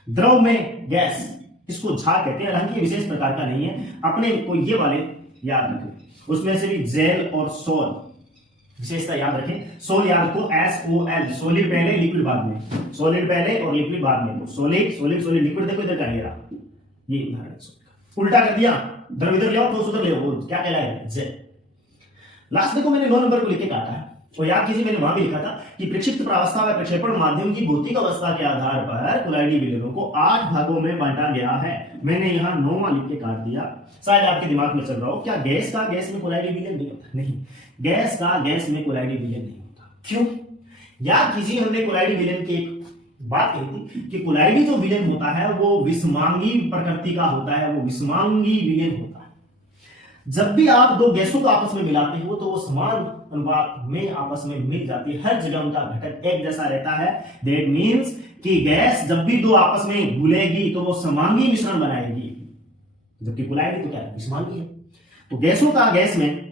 द्रव में गैस, इसको झाग कहते हैं, हालांकि विशेष प्रकार का नहीं है, अपने को ये वाले याद रखें, उसमें से भी जेल और सोल विशेषता याद रखें। सोल याद रखो SOL, सॉलिड पहले लिक्विड बाद में, सॉलिड पहले और लिक्विड बाद में, तो सॉलिड सॉलिड सॉलिड लिक्विड, देखो इधर का ये रहा, ये उदाहरण है सोल का। उल्टा कर दिया, द्रव इधर ले आओ ठोस उधर ले आओ, क्या कहलाएगा, जेल। लास्ट देखो मैंने 9 नंबर को लिख के काटा है, और याद कीजिए मैंने वहां भी लिखा था कि प्रक्षिप्त प्रावस्था व प्रक्षेपण माध्यम की भौतिक अवस्था के आधार पर कोलाइडी विलयनों को 8 भागों में बांटा गया है। मैंने यहाँ 9वां लिख के काट दिया, शायद आपके दिमाग में चल रहा हो क्या गैस का गैस में कोलाइडी विलयन नहीं होता, नहीं, गैस का गैस में कोलाइडी विलयन नहीं होता। क्यों, याद कीजिए हमने कोलाइडी विलयन की एक बात कही थी कि कोलाइडी जो विलयन होता है वो विषमांगी प्रकृति का होता है, वो विषमांगी विलयन होता है। जब भी आप दो गैसों को आपस में मिलाते हो तो वो समान अनुपात में आपस में मिल जाती है, हर जगह उनका घटक एक जैसा रहता है। दैट मींस कि गैस जब भी दो आपस में घुलेगी तो वो समांगी मिश्रण बनाएगी, जबकि कोलाइडी तो क्या है, विषमांगी है। तो गैसों का गैस में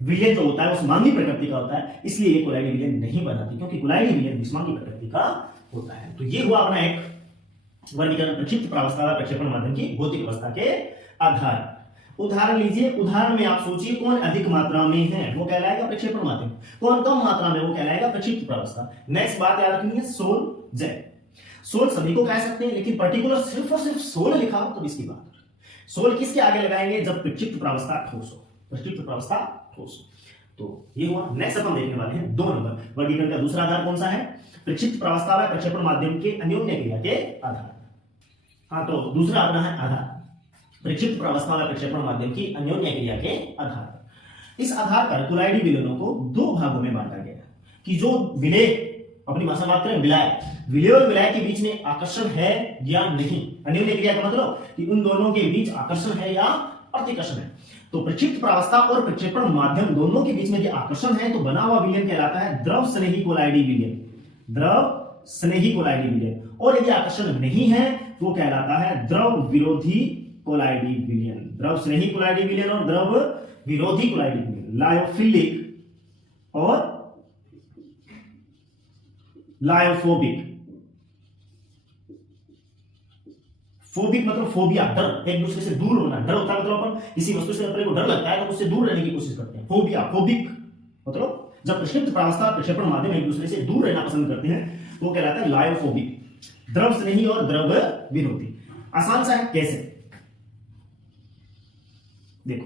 विलयन जो होता है वो समांगी प्रकृति का होता है, इसलिए ये कोलाइडी विलयन नहीं बनाती, क्योंकि कोलाइडी विलयन विषमांगी प्रकृति का होता है। तो ये हुआ अपना एक वर्गीकरण प्रक्षिप्त प्रावस्था व प्रक्षेपण माध्यम की भौतिक अवस्था के आधार। उदाहरण लीजिए, उदाहरण में आप सोचिए कौन अधिक मात्रा में है, वो कहलाएगा प्रक्षेपण माध्यम, कौन कम मात्रा में, वो कहलाएगा प्रक्षिप्त प्रावस्था। नेक्स्ट बात याद रखनी है सोल जेल। सोल सभी को कह सकते हैं, लेकिन पर्टिकुलर सिर्फ और सिर्फ सोल लिखा हो तो इसकी बात। सोल किसके आगे लगाएंगे, जब प्रक्षिप्त प्रावस्था ठोस हो, प्रक्षिप्त प्रावस्था ठोस हो। तो ये हुआ। नेक्स्ट अपन देखने वाले हैं 2 नंबर वर्गीकरण का दूसरा आधार कौन सा है, प्रक्षिप्त प्रावस्था व प्रक्षेपण माध्यम के अन्योन्य क्रिया के आधार। हाँ, तो दूसरा अपना है आधार, प्रक्षिप्त प्रावस्था व प्रक्षेपण माध्यम की अन्योन्य क्रिया के आधार पर। इस आधार पर कोलाइडी विलयनों को 2 भागों में बांटा गया कि जो विलय, अपनी भाषा बात करें विलय, विलय और विलय के बीच में आकर्षण है या नहीं। अन्योन्य क्रिया का मतलब कि उन दोनों के बीच आकर्षण है या प्रतिकर्षण है। तो प्रक्षिप्त प्रावस्था और प्रक्षेपण माध्यम दोनों के बीच में जो आकर्षण है तो बना हुआ विलयन कहलाता है द्रव स्नेही कोलाइडी विलयन, द्रव स्नेही कोलाइडी विलयन। और यदि आकर्षण नहीं है तो कहलाता है द्रव विरोधी कोलाइडी विलयन, द्रव स्नेही कोलाइडी विलयन और द्रव विरोधी कोलाइडी विलयन, लायोफिलिक और लायोफोबिक। फोबिक मतलब फोबिया, डर, एक दूसरे से दूर होना, डर होता है मतलब अपन किसी वस्तु से अपने को डर लगता है तो उससे दूर रहने की कोशिश करते हैं। फोबिया, फोबिक मतलब जब प्रक्षिप्त प्रावस्था प्रक्षेपण माध्यम एक दूसरे से दूर रहना पसंद करते हैं तो कहलाता है लायोफोबिक, द्रव स्नेही और द्रव विरोधी। आसान सा है, कैसे देखो,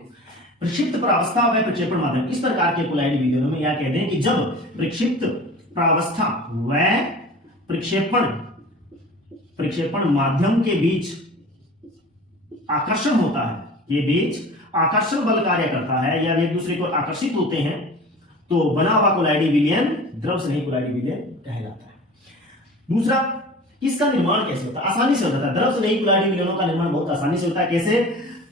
प्रक्षिप्त प्रावस्था व प्रक्षेपण माध्यम इस प्रकार के कोलाइडी विलयनों में यह कहते हैं कि जब प्रक्षिप्त प्रावस्था व प्रक्षेपण माध्यम के बीच आकर्षण होता है, के बीच आकर्षण बल कार्य करता है या एक दूसरे को आकर्षित होते हैं तो बना हुआ कोलाइडी विलयन द्रव स्नेही कोलाइडी विलयन कहलाता है। दूसरा, इसका निर्माण कैसे होता है, आसानी से होता है। द्रव स्नेही कोलाइडी विलयनों का निर्माण बहुत आसानी से होता है। कैसे,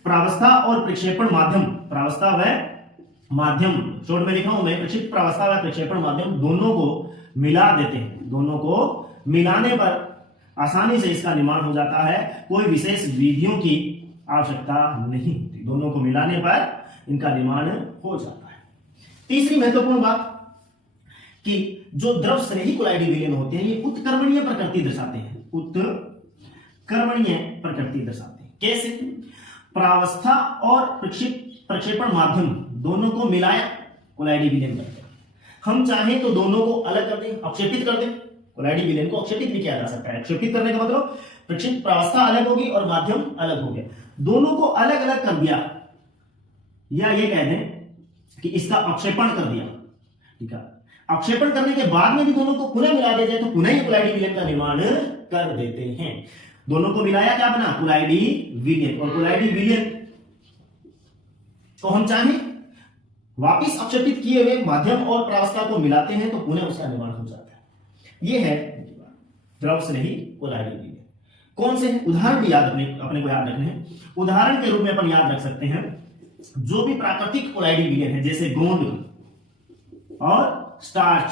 प्रावस्था और प्रक्षेपण माध्यम, प्रावस्था व माध्यम, शॉर्ट में लिखा हूं मैं, प्रक्षिप्त प्रावस्था व प्रक्षेपण माध्यम दोनों को मिला देते हैं। दोनों को मिलाने पर आसानी से इसका निर्माण हो जाता है, कोई विशेष विधियों की आवश्यकता नहीं होती, दोनों को मिलाने पर इनका निर्माण हो जाता है। तीसरी महत्वपूर्ण बात कि जो द्रव स्नेही कोलाइडी विलयन होते हैं ये उत्कर्मणीय प्रकृति दर्शाते हैं, उत्कर्मणीय प्रकृति दर्शाते हैं। कैसे, प्रावस्था और प्रक्षेपण माध्यम दोनों को मिलाया कोलाइडी विलयन करते हैं। हम चाहें तो दोनों को अलग कर दें, अवक्षेपित कर दें। कोलाइडी विलयन को अवक्षेपित भी किया जा सकता है। अवक्षेपित करने का मतलब प्रक्षेपित प्रावस्था अलग होगी और माध्यम अलग हो गया, दोनों को अलग अलग कर दिया, या ये कह दें कि इसका अवक्षेपण कर दिया। ठीक है, अवक्षेपण करने के बाद में भी दोनों को पुनः मिला दिया जाए तो पुनः ही कोलाइडी विलयन का निर्माण कर देते हैं। दोनों को मिलाया क्या बना, कोलाइडी विलयन। और कोलाइडी विलयन तो हम चाहें वापिस अवक्षेपित किए हुए माध्यम और प्रावस्था को मिलाते हैं तो पुनः उसका निर्माण हो जाता है। यह है द्रव स्नेही कोलाइडी विलयन। कौन से हैं? उदाहरण भी याद अपने को याद रखने हैं। उदाहरण के रूप में अपन याद रख सकते हैं जो भी प्राकृतिक कोलाइडी विलयन है, जैसे गोंद और स्टार्च,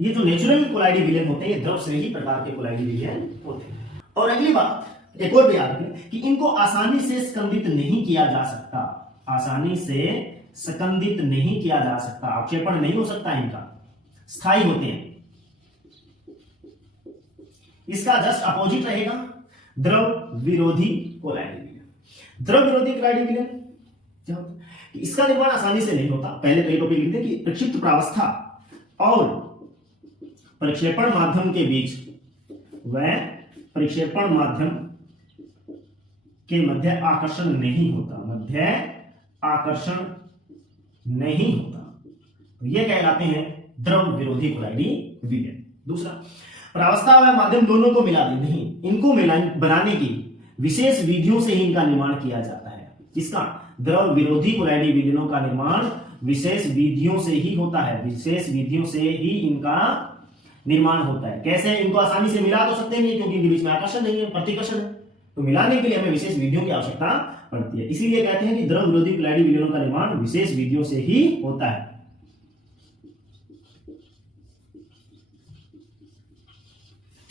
ये जो नेचुरल कोलाइडी विलयन होते हैं ये द्रव स्नेही प्रकार के कोलाइडी विलयन होते हैं। और अगली बात एक और भी याद रखें कि इनको आसानी से स्कंदित नहीं किया जा सकता, आसानी से स्कंदित नहीं किया जा सकता, अवक्षेपण नहीं हो सकता, इनका स्थायी होते हैं। इसका जस्ट अपोजिट रहेगा द्रव विरोधी कोलाइडी विलयन। द्रव विरोधी कोलाइडी विलयन इसका निर्माण आसानी से नहीं होता। पहले तो ये टॉपिक लिखते हैं कि प्रक्षिप्त प्रावस्था और प्रक्षेपण माध्यम के बीच वह प्रक्षेपण माध्यम के मध्य आकर्षण नहीं होता, मध्य आकर्षण नहीं होता, तो ये कहलाते हैं द्रव विरोधी कोलाइडी विलयन। दूसरा, प्रावस्था व माध्यम दोनों को मिला दे, नहीं, इनको बनाने की विशेष विधियों से ही इनका निर्माण किया जाता है। किसका? द्रव विरोधी कोलाइडी विलयनों का निर्माण विशेष विधियों से ही होता है, विशेष विधियों से ही इनका निर्माण होता है। कैसे? इनको आसानी से मिला तो सकते नहीं क्योंकि इनके बीच में आकर्षण नहीं है, प्रतिकर्षण है, तो मिलाने के लिए हमें विशेष विधियों की आवश्यकता पड़ती है। इसीलिए कहते हैं कि द्रव विरोधी कोलाइडी विलयनों का निर्माण विशेष विधियों से ही होता है।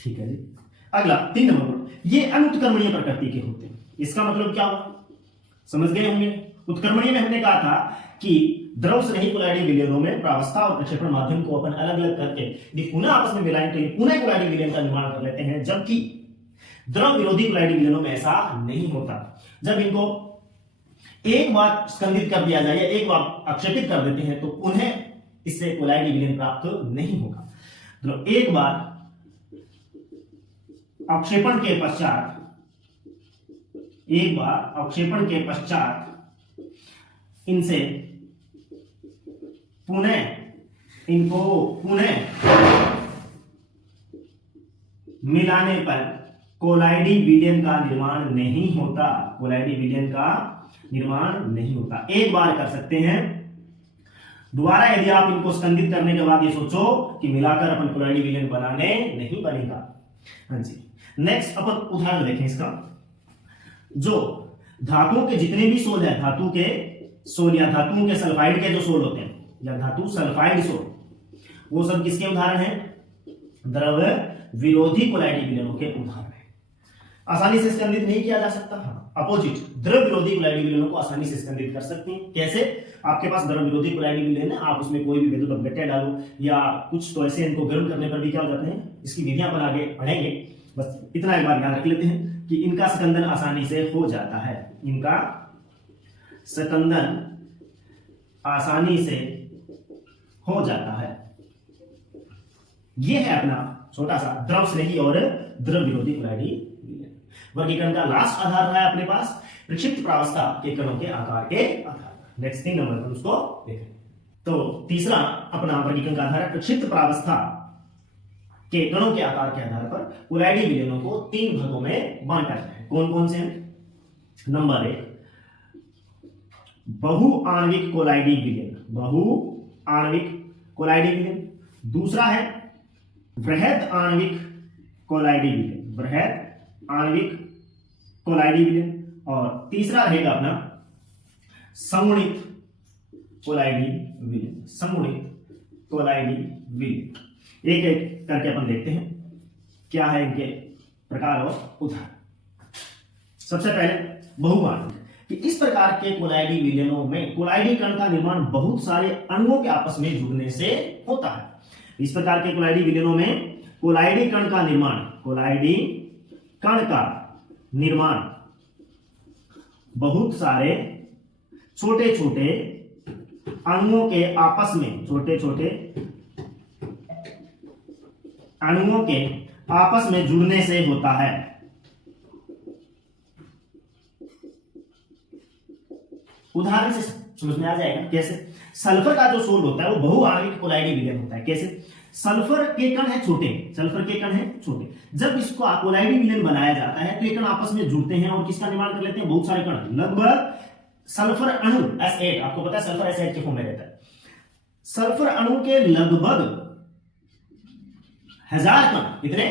ठीक है जी। अगला 3 नंबर, ये अनुत्क्रमणीय प्रकृति के होते हैं। इसका मतलब क्या हुआ, समझ गए होंगे। उत्क्रमणीय में हमने कहा था कि द्रव स्नेही कोलाइडी विलयनों में प्रावस्था और प्रक्षेपण माध्यम को अपन अलग अलग करके पुनः आपस में मिलाने के लिए पुनः कोलाइडी विलयन का निर्माण कर लेते हैं, जबकि द्रव विरोधी कोलाइडी विलयनों में ऐसा नहीं होता। जब इनको एक बार स्कंदित कर दिया जाए, एक बार अक्षेपित कर देते हैं तो पुनः इससे कोलाइडी विलयन प्राप्त नहीं होगा। तो एक बार अवक्षेपण के पश्चात, एक बार अवक्षेपण के पश्चात इनसे इनको पुनः मिलाने पर कोलाइडी विलयन का निर्माण नहीं होता, कोलाइडी विलयन का निर्माण नहीं होता। एक बार कर सकते हैं, दोबारा यदि आप इनको स्कंदित करने के बाद ये सोचो कि मिलाकर अपन कोलाइडी विलयन बनाने नहीं बनेगा। हाँ जी। नेक्स्ट अपन उदाहरण देखें इसका। जो धातुओं के जितने भी सोल है, धातु के सोल या धातुओं के सल्फाइड के जो सोल होते हैं या धातु सल्फाइड सोल, वो सब किसके उदाहरण हैं? द्रव विरोधी कोलाइडी विलयनों के उदाहरण हैं। आसानी से स्कंदित नहीं किया जा सकता। हाँ, अपोजिट द्रव विरोधी कोलाइडी विलयनों को आसानी से स्कंदित कर सकते हैं। कैसे? आपके पास द्रव विरोधी कोलाइडी विलयन है, आप उसमें कोई भी विद्युत अपघट्य डालो या कुछ, तो ऐसे इनको गर्म करने पर भी क्या हो जाते हैं, इसकी विधियां पर आगे बढ़ेंगे। बस इतना एक बार याद रख लेते हैं कि इनका स्कंदन आसानी से हो जाता है, इनका स्कंदन आसानी से हो जाता है। यह है अपना छोटा सा द्रव स्नेही और द्रव विरोधी कोलाइडी विलयन। वर्गीकरण का लास्ट आधार रहा है अपने पास प्रक्षिप्त प्रावस्था के कणों के आकार के आधार पर। नेक्स्ट 3 नंबर पर उसको देखें। तो तीसरा अपना वर्गीकरण का आधार है प्रक्षिप्त प्रावस्था के कणों के आकार के आधार पर कोलाइडी विलयनों को 3 भागों में बांटा है। कौन कौन से हैं? नंबर 1 बहुआण्विक कोलाइडी विलयन, बहुआण्विक कोलाइडी विलयन। दूसरा है वृहद आणविक कोलाइडी विलयन, वृहद आणविक कोलाइडी विलयन। और तीसरा रहेगा अपना समूहित कोलाइडी विलयन, समूहित कोलाइडी विलयन। एक एक करके अपन देखते हैं क्या है इनके प्रकार और उदाहरण। सबसे पहले बहुआण्विक, कि इस प्रकार के कोलाइडी विलयनों में कोलाइडी कण का निर्माण बहुत सारे अणुओं के आपस में जुड़ने से होता है। इस प्रकार के कोलाइडी विलयनों में कोलाइडी कण का निर्माण, कोलाइडी कण का निर्माण बहुत सारे छोटे छोटे अणुओं के आपस में, छोटे छोटे अणुओं के आपस में जुड़ने से होता है। उदाहरण से समझ में आ जाएगा कैसे। सल्फर का जो सोल होता है वो बहुआण्विक कोलाइडी विलयन होता है। कैसे? सल्फर के कण है छोटे, सल्फर के कण है छोटे, जब इसको कोलाइडी विलयन बनाया जाता है तो ये कण आपस में जुड़ते हैं और किसका निर्माण कर लेते हैं? बहुत सारे कण। लगभग सल्फर अणु S8, आपको पता है सल्फर S8 के फॉर्म में रहता है। सल्फर अणु के लगभग 1000 कण, कितने?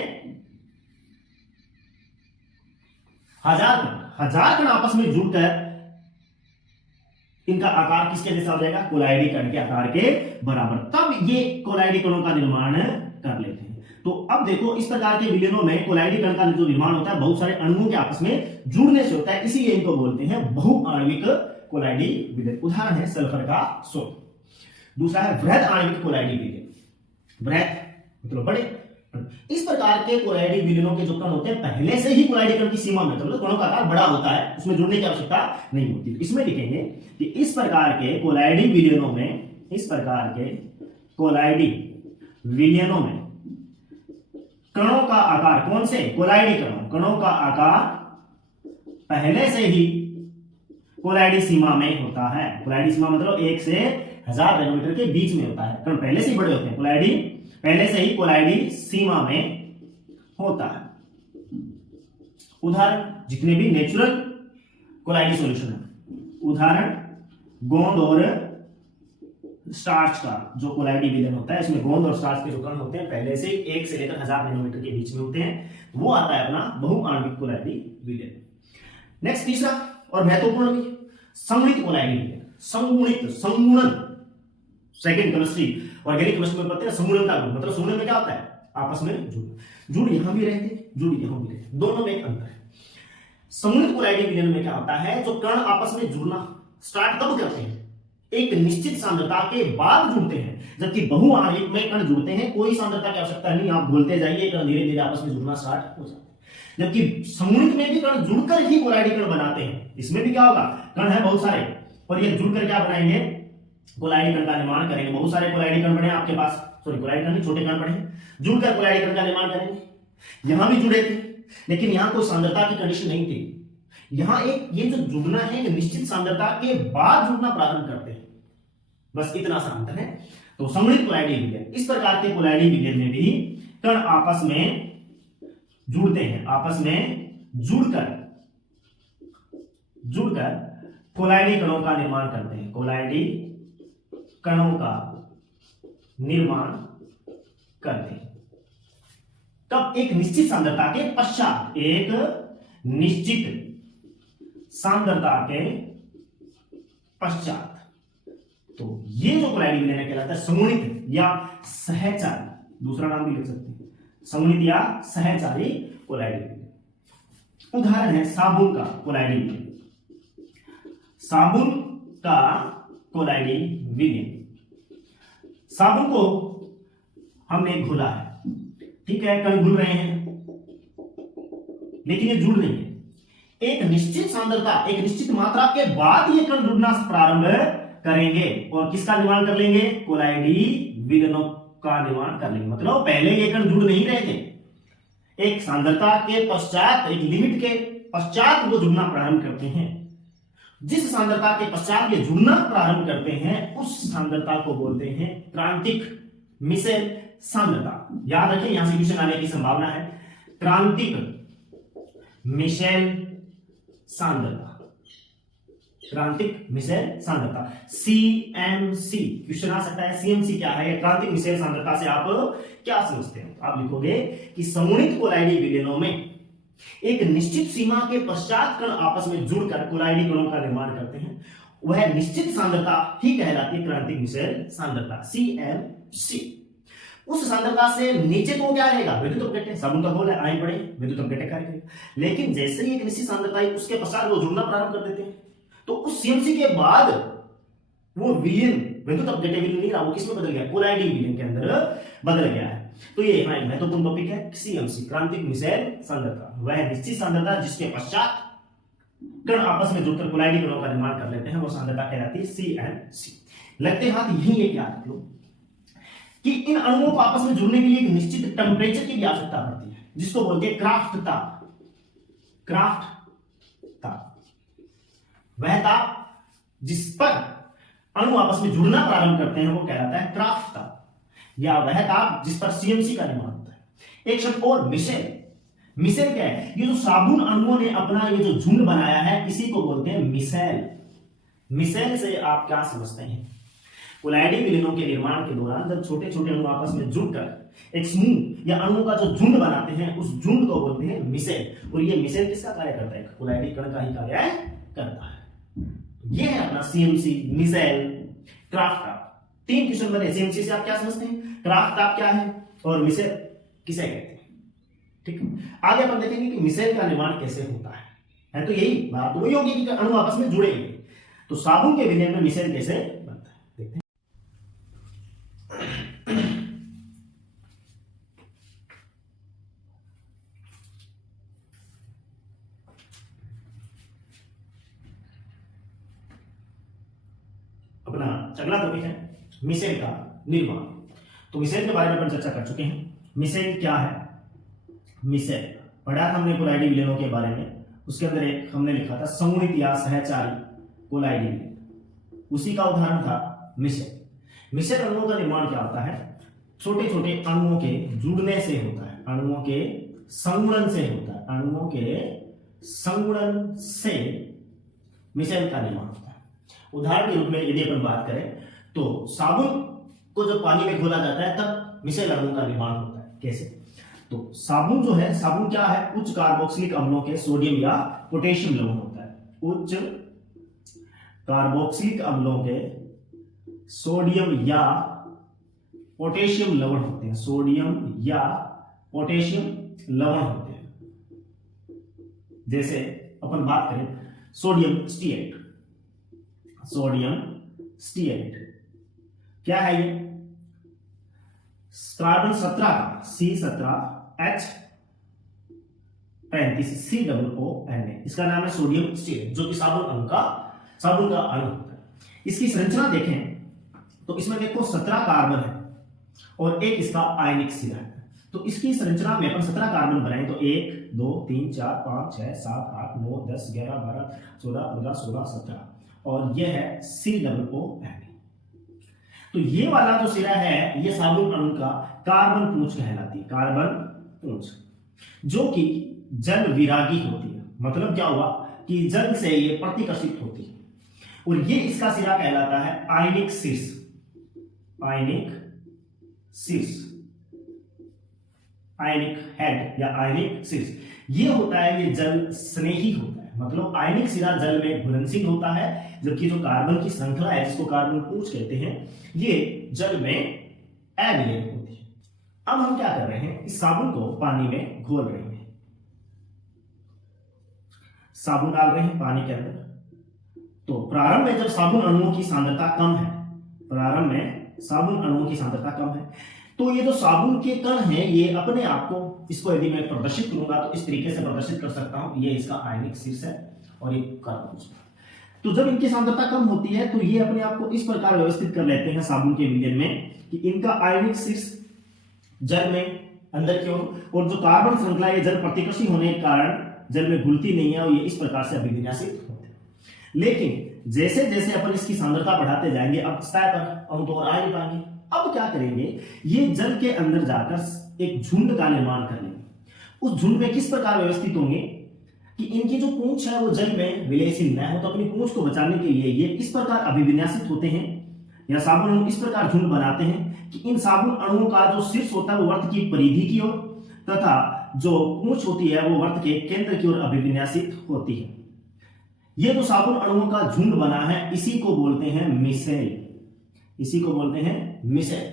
1000 कण, 1000 कण आपस में जुड़कर इनका आकार किसके जैसा हो जाएगा? कोलाइडी कण के आकार के बराबर। तब ये कोलाइडी कणों का निर्माण कर लेते हैं। तो अब देखो, इस प्रकार के विलयनों में कोलाइडी कण का जो निर्माण होता है बहुत सारे अणुओं के आपस में जुड़ने से होता है, इसीलिए इनको बोलते हैं बहुआण्विक कोलाइडी विलयन। उदाहरण है सल्फर का सोल। दूसरा है वृहद आणविक कोलाइडी विलयन। वृहद मतलब बड़े। इस प्रकार के कोलाइडी विलयनों के जो कण होते हैं पहले से ही कोलाइडी कण की सीमा में, मतलब कणों का आकार बड़ा होता है, उसमें जुड़ने की आवश्यकता नहीं होती। इसमें लिखेंगे कि इस प्रकार के कोलाइडी विलयनों में, इस प्रकार के कोलाइडी विलयनों में कणों का आकार, कौन से? कोलाइडी कणों, कणों का आकार पहले से ही कोलाइडी सीमा में होता है। कोलाइडी सीमा मतलब 1 से 1000 नैनोमीटर के बीच में होता है। कण पहले से ही बड़े होते हैं, कोलाइडी पहले से ही कोलाइडी सीमा में होता है। उदाहरण जितने भी नेचुरल कोलाइडी सॉल्यूशन है, उदाहरण गोंद और स्टार्च का जो कोलाइडी विलयन होता है, इसमें गोंद और स्टार्च के जो कण होते हैं पहले से 1 से लेकर 1000 नैनोमीटर के बीच में होते हैं, वो आता है अपना बहुआण्विक कोलाइडी विलयन। नेक्स्ट तीसरा और महत्वपूर्ण भी संगुणित कोलाइडी विलयन। संगुणित, संगुणन, सेकंड केमिस्ट्री ऑर्गेनिक केमिस्ट्री में पढ़ते हैं संगुणन का गुण, मतलब संगुणन में क्या होता है? आपस में जुड़, जुड़ यहां भी रहते, जुड़ यहां भी रहते, दोनों में एक अंतर है। संगुणित कोलाइडी विलयन में क्या होता है? जो कण आपस में जुड़ना स्टार्ट कब करते हैं? एक निश्चित सांद्रता के बाद जुड़ते हैं, जबकि बहुआण्विक में कण जुड़ते हैं कोई सांद्रता की आवश्यकता नहीं, आप बोलते जाइए कण धीरे धीरे आपस में जुड़ना स्टार्ट हो जाता है। जबकि संगुणित में भी कण जुड़कर ही कोलाइडी कण बनाते हैं। इसमें भी क्या होगा? कण है बहुत सारे और ये जुड़कर क्या बनाएंगे? कोलाइडी कण का निर्माण करेंगे। बहुत सारे कोलाइडी कण बने आपके पास, सॉरी कोलाइडी कण नहीं, छोटे कण बने, जुड़कर कोलाइडी कण का निर्माण करेंगे। यहां भी जुड़े थे, लेकिन यहां कोई सांद्रता की कंडीशन नहीं थी। यहां एक ये जो जुड़ना है एक निश्चित सांद्रता के बाद जुड़ना प्रारंभ करते हैं, बस इतना सा अंतर है। तो संगुणित कोलाइडी विलयन, इस प्रकार के कोलाइडी विलयन में भी कण आपस में जुड़ते हैं, आपस में जुड़कर कोलाइडी कणों का निर्माण करते हैं, कोलाइडी कणों का निर्माण करते हैं। तब एक निश्चित सांद्रता के पश्चात, एक निश्चित सांद्रता के पश्चात, तो ये जो कोलाइडी विलयन कहलाता है संगुणित या सहचारी, दूसरा नाम भी लिख सकते हैं, संगुणित या सहचारी कोलाइडी विलयन। उदाहरण है साबुन का कोलाइडी विलयन। साबुन का कोलाइडी विलयन, साबुन को हमने घोला है, ठीक है, कण घुल रहे हैं लेकिन ये जुड़ नहीं है। एक निश्चित सांद्रता, एक निश्चित मात्रा के बाद ये कण जुड़ना प्रारंभ करेंगे और किसका निर्माण कर लेंगे? कोलाइडी विलयनों का निर्माण कर लेंगे। मतलब पहले ये कण जुड़ नहीं रहे थे, एक सांद्रता के पश्चात, एक लिमिट के पश्चात वो जुड़ना प्रारंभ करते हैं। जिस सांद्रता के पश्चात ये जुड़ना प्रारंभ करते हैं उस सांद्रता को बोलते हैं क्रांतिक मिशेल सांद्रता। याद रखें, यहां से क्वेश्चन आने की संभावना है। क्रांतिक मिशेल सांद्रता, क्रांतिक मिशेल सांद्रता, सीएमसी क्वेश्चन आ सकता है। सीएमसी क्या है? क्रांतिक मिशेल सांद्रता से आप क्या समझते हैं? आप लिखोगे कि संगुणित कोलाइडी विलयनों में एक निश्चित सीमा के पश्चात कण आपस में जुड़कर कोलाइडी कणों का निर्माण करते हैं, वह निश्चित सांद्रता ही कहलाती है क्रांतिक मिशेल सांद्रता, सीएमसी। उस सांद्रता से नीचे तो क्या रहेगा? विद्युत अपघट्य, साबुन का घोल है, आयन पड़े, विद्युत अपघट्य कार्य करेगा। लेकिन जैसे ही एक निश्चित सांद्रता है उसके पश्चात वो जुड़ना प्रारंभ कर देते हैं, तो उस सीएमसी के बाद वो विलयन विद्युत अपघट्य विलयन नहीं रहा, वो किसमें बदल गया? कोलाइडी विलयन के अंदर बदल गया है। तो ये हमारा महत्वपूर्ण टॉपिक है सीएमसी, क्रांतिक मिशेल सांद्रता, वह निश्चित सांद्रता जिसके पश्चात कण आपस में जुड़कर कोलाइडी कणों का निर्माण कर लेते हैं, वो सांद्रता कहलाती है सीएमसी। लगते हाथ यही है, क्या रख लो कि इन अणुओं को आपस में जुड़ने के लिए एक निश्चित टेम्परेचर की आवश्यकता पड़ती है, जिसको बोलते हैं क्राफ्ट ताप। क्राफ्ट ताप वह ताप जिस पर अणु आपस में जुड़ना प्रारंभ करते हैं वो कहलाता है क्राफ्ट ताप, या वह ताप जिस पर सीएमसी का निर्माण होता है। एक शब्द और, मिसेल। मिसेल क्या है? ये जो साबुन अणुओं ने अपना ये जो झुंड बनाया है इसी को बोलते हैं मिसेल। मिसेल से आप क्या समझते हैं? कोलाइडिंग विलयनों के निर्माण के दौरान जब छोटे छोटे अणु आपस में जुड़कर एक समूह या अणुओं का जो झुंड बनाते हैं उस झुंड को बोलते हैं मिसेल। और ये मिसेल किसका कार्य करता है? कोलाइडिंग कण का ही कार्य करता है। ये है अपना सीएमसी, मिसेल, क्राफ्ट ताप। 3 क्वेश्चन बने। सीएमसी से आप क्या समझते हैं, क्राफ्ट ताप क्या है और मिसेल किसे कहते हैं? ठीक है, आगे अपन देखेंगे कि मिसेल का निर्माण कैसे होता है तो यही बात वही होगी कि अणु आपस में जुड़ेंगे। तो साबुन के विलयन में मिसेल कैसे बनता है देखते हैं। अपना अगला टॉपिक है मिसेल का निर्माण। तो मिसेल के बारे में अपन चर्चा कर चुके हैं। मिसेल क्या है? मिसेल पढ़ा था हमने कोलाइडिंग विलयनों के बारे में, उसके अंदर एक हमने लिखा था संगुणित या सहचारी कोलाइडिंग विलयन, उसी का उदाहरण था मिसेल। मिसेल अणुओं का निर्माण क्या होता है? छोटे छोटे अणुओं के जुड़ने से होता है, अणुओं के संगुणन से होता है, अणुओं के संगुणन से मिसेल का निर्माण होता है। उदाहरण के रूप में यदि अपन बात करें तो साबुन को जब पानी में घोला जाता है तब मिसेल अणुओं का निर्माण होता है। कैसे? तो साबुन जो है, साबुन क्या है? उच्च कार्बोक्सिलिक अम्लों के सोडियम या पोटेशियम लवण होता है। उच्च कार्बोक्सिलिक अम्लों के सोडियम या पोटेशियम लवण होते हैं, सोडियम या पोटेशियम लवण होते हैं। जैसे अपन बात करें सोडियम स्टीएट, सोडियम स्टीएट क्या है? ये कार्बन 17 का C17H35 COONA, इसका नाम है सोडियम स्टीएट, जो कि साबुन अणु का अणु होता है। इसकी संरचना देखें तो इसमें देखो 17 कार्बन है और एक इसका आयनिक सिरा है। तो इसकी संरचना में अपन 17 कार्बन बनाएं तो 1 2 3 4 5 6 7 8 9 10 11 12 14 15 16 17 और यह है COONA। तो ये वाला जो सिरा है ये साबुन अणु का कार्बन पूंछ कहलाती है, कार्बन पूंछ, जो कि जल विरागी होती है। मतलब क्या हुआ कि जल से ये प्रतिकर्षित होती है और ये इसका सिरा कहलाता है आयनिक शीर्ष, आयनिक शीर्ष, आयनिक हेड या आयनिक शीर्ष। ये होता है, ये जल स्नेही होता है, मतलब आयनिक सिरा जल में घुलनशील होता है, जबकि जो कार्बन की श्रृंखला है जिसको कार्बन पूंछ कहते हैं ये जल में अविलीन होती है। अब हम क्या कर रहे हैं? इस साबुन को पानी में घोल रहे हैं, साबुन डाल रहे हैं पानी के अंदर। तो प्रारंभ में जब साबुन अणुओं की सांद्रता कम है, प्रारंभ में साबुन अणुओं की सांद्रता कम है, तो ये जो साबुन के कण हैं ये अपने आप को, इसको यदि मैं प्रदर्शित करूंगा तो इस तरीके से प्रदर्शित कर सकता हूं। ये इसका आयनिक शीर्ष है और ये कार्बन। तो जब इनकी सांद्रता कम होती है तो ये अपने आप को इस प्रकार व्यवस्थित कर लेते हैं साबुन के विलयन में कि इनका आयनिक शीर्ष जल में अंदर की ओर और जो कार्बन श्रृंखला ये जल प्रतिकर्षी होने के कारण जल में घुलती नहीं है और ये इस प्रकार से अभिविन्यासित होते हैं। लेकिन जैसे जैसे अपन इसकी सांद्रता बढ़ाते जाएंगे अब सतह पर अणु तो और आ नहीं पाएंगे। अब क्या करेंगे? ये जल के अंदर जाकर एक झुंड का निर्माण कर लेंगे। उस झुंड में किस प्रकार व्यवस्थित होंगे कि इनकी जो पूंछ है वो जल में विलयशील न हो, तो अपनी पूंछ को बचाने के लिए ये इस प्रकार अभिविन्यासित होते हैं या साबुन अणु इस प्रकार झुंड बनाते हैं कि इन साबुन अणुओं का जो शीर्ष होता है वो वर्त की परिधि की ओर तथा जो पूंछ होती है वो वर्त के केंद्र की ओर अभिविन्यासित होती है। ये जो साबुन अणुओं का झुंड बना है इसी को बोलते हैं मिसेल, इसी को बोलते हैं मिसेल।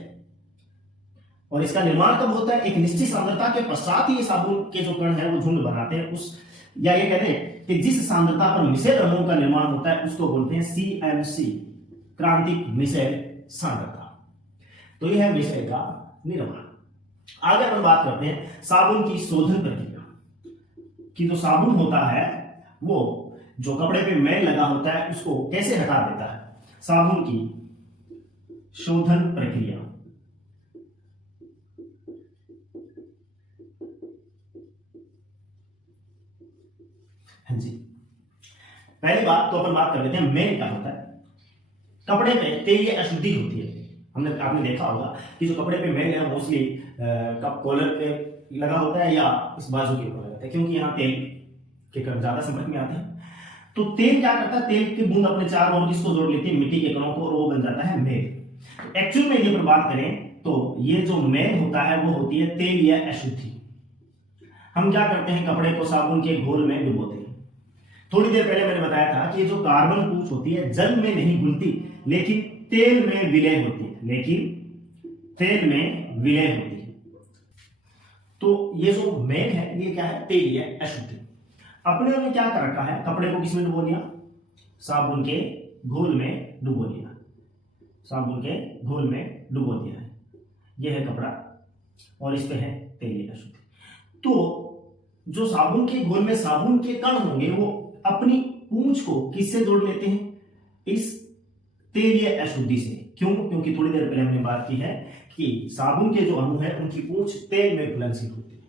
और इसका निर्माण कब होता है? एक निश्चित सांद्रता के पश्चात ही साबुन के जो कण है वो झुंड बनाते हैं। उस या ये कहते हैं कि जिस सांद्रता पर मिसेल अणुओं का निर्माण होता है उसको बोलते हैं CMC, क्रांतिक मिसेल सांद्रता। तो यह है मिसेल का निर्माण। आगे अपन बात करते हैं साबुन की शोधन प्रक्रिया कि जो साबुन होता है वो जो कपड़े पे मैल लगा होता है उसको कैसे हटा देता है। साबुन की शोधन प्रक्रिया, हाँ जी, पहली बात तो अपन बात कर लेते हैं मेल क्या होता है। कपड़े पे तेलीय अशुद्धि होती है। आपने देखा होगा कि जो कपड़े पे मेल है मोस्टली कप कॉलर पे लगा होता है या इस बाजू के ऊपर लगा होता है, क्योंकि यहाँ तेल के कण ज्यादा संपर्क में आते हैं। तो तेल क्या करता है, तेल की बूंद अपने चार और किसको जोड़ लेती है, मिट्टी के कणों को, और वो बन जाता है मेल। एक्चुअल में ये पर बात करें तो ये जो मेल होता है वो होती है तेलीय अशुद्धि। हम क्या करते हैं, कपड़े को साबुन के घोल में डुबोते हैं। थोड़ी देर पहले मैंने बताया था कि जो कार्बन पूंछ होती है जल में नहीं घुलती लेकिन तेल में विलय होती है, तो ये जो मेल है ये क्या है, तेलीय अशुद्धि। अपने ने क्या कर रखा है, कपड़े को किसमें डुबो लिया, साबुन के घोल में डुबो लिया, है। ये है कपड़ा और इस पे है तेलीय अशुद्धि। तो जो साबुन के घोल में साबुन के कण होंगे वो अपनी पूंछ को किससे जोड़ लेते हैं, इस तेलीय अशुद्धि से। क्यों, क्योंकि थोड़ी देर पहले हमने बात की है कि साबुन के जो अणु है उनकी पूंछ तेल में घुलनशील होती है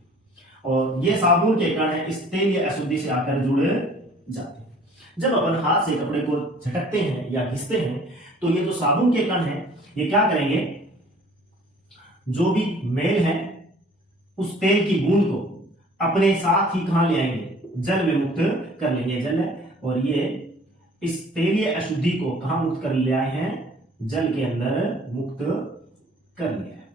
और ये साबुन के कण है इस तेलीय अशुद्धि से आकर जुड़ जाते हैं। जब अपन हाथ से कपड़े को झटकते हैं या घिसते हैं तो ये जो साबुन के कण है ये क्या करेंगे, जो भी मेल है उस तेल की बूंद को अपने साथ ही कहां ले आएंगे, जल में मुक्त कर लेंगे। जल है और ये इस तेलीय अशुद्धि को कहां मुक्त कर ले आए हैं, जल के अंदर मुक्त कर लिया है।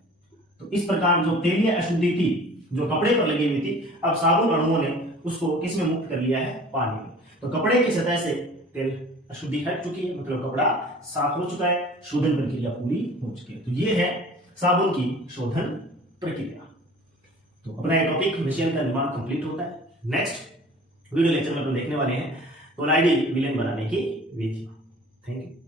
तो इस प्रकार जो तेलीय अशुद्धि थी जो कपड़े पर लगी हुई थी, अब साबुन अणुओं ने उसको किसमें मुक्त कर लिया है, पानी में। तो कपड़े की सतह से तेल अशुद्धि हट चुकी है, मतलब कपड़ा साफ हो चुका है, शोधन प्रक्रिया पूरी हो चुकी है। तो ये है साबुन की शोधन प्रक्रिया। तो अपना ये टॉपिक मिशन का निर्माण कंप्लीट होता है। नेक्स्ट वीडियो लेक्चर में अपन देखने वाले हैं पोलाइडी विलेन बनाने की विधि। Thank you.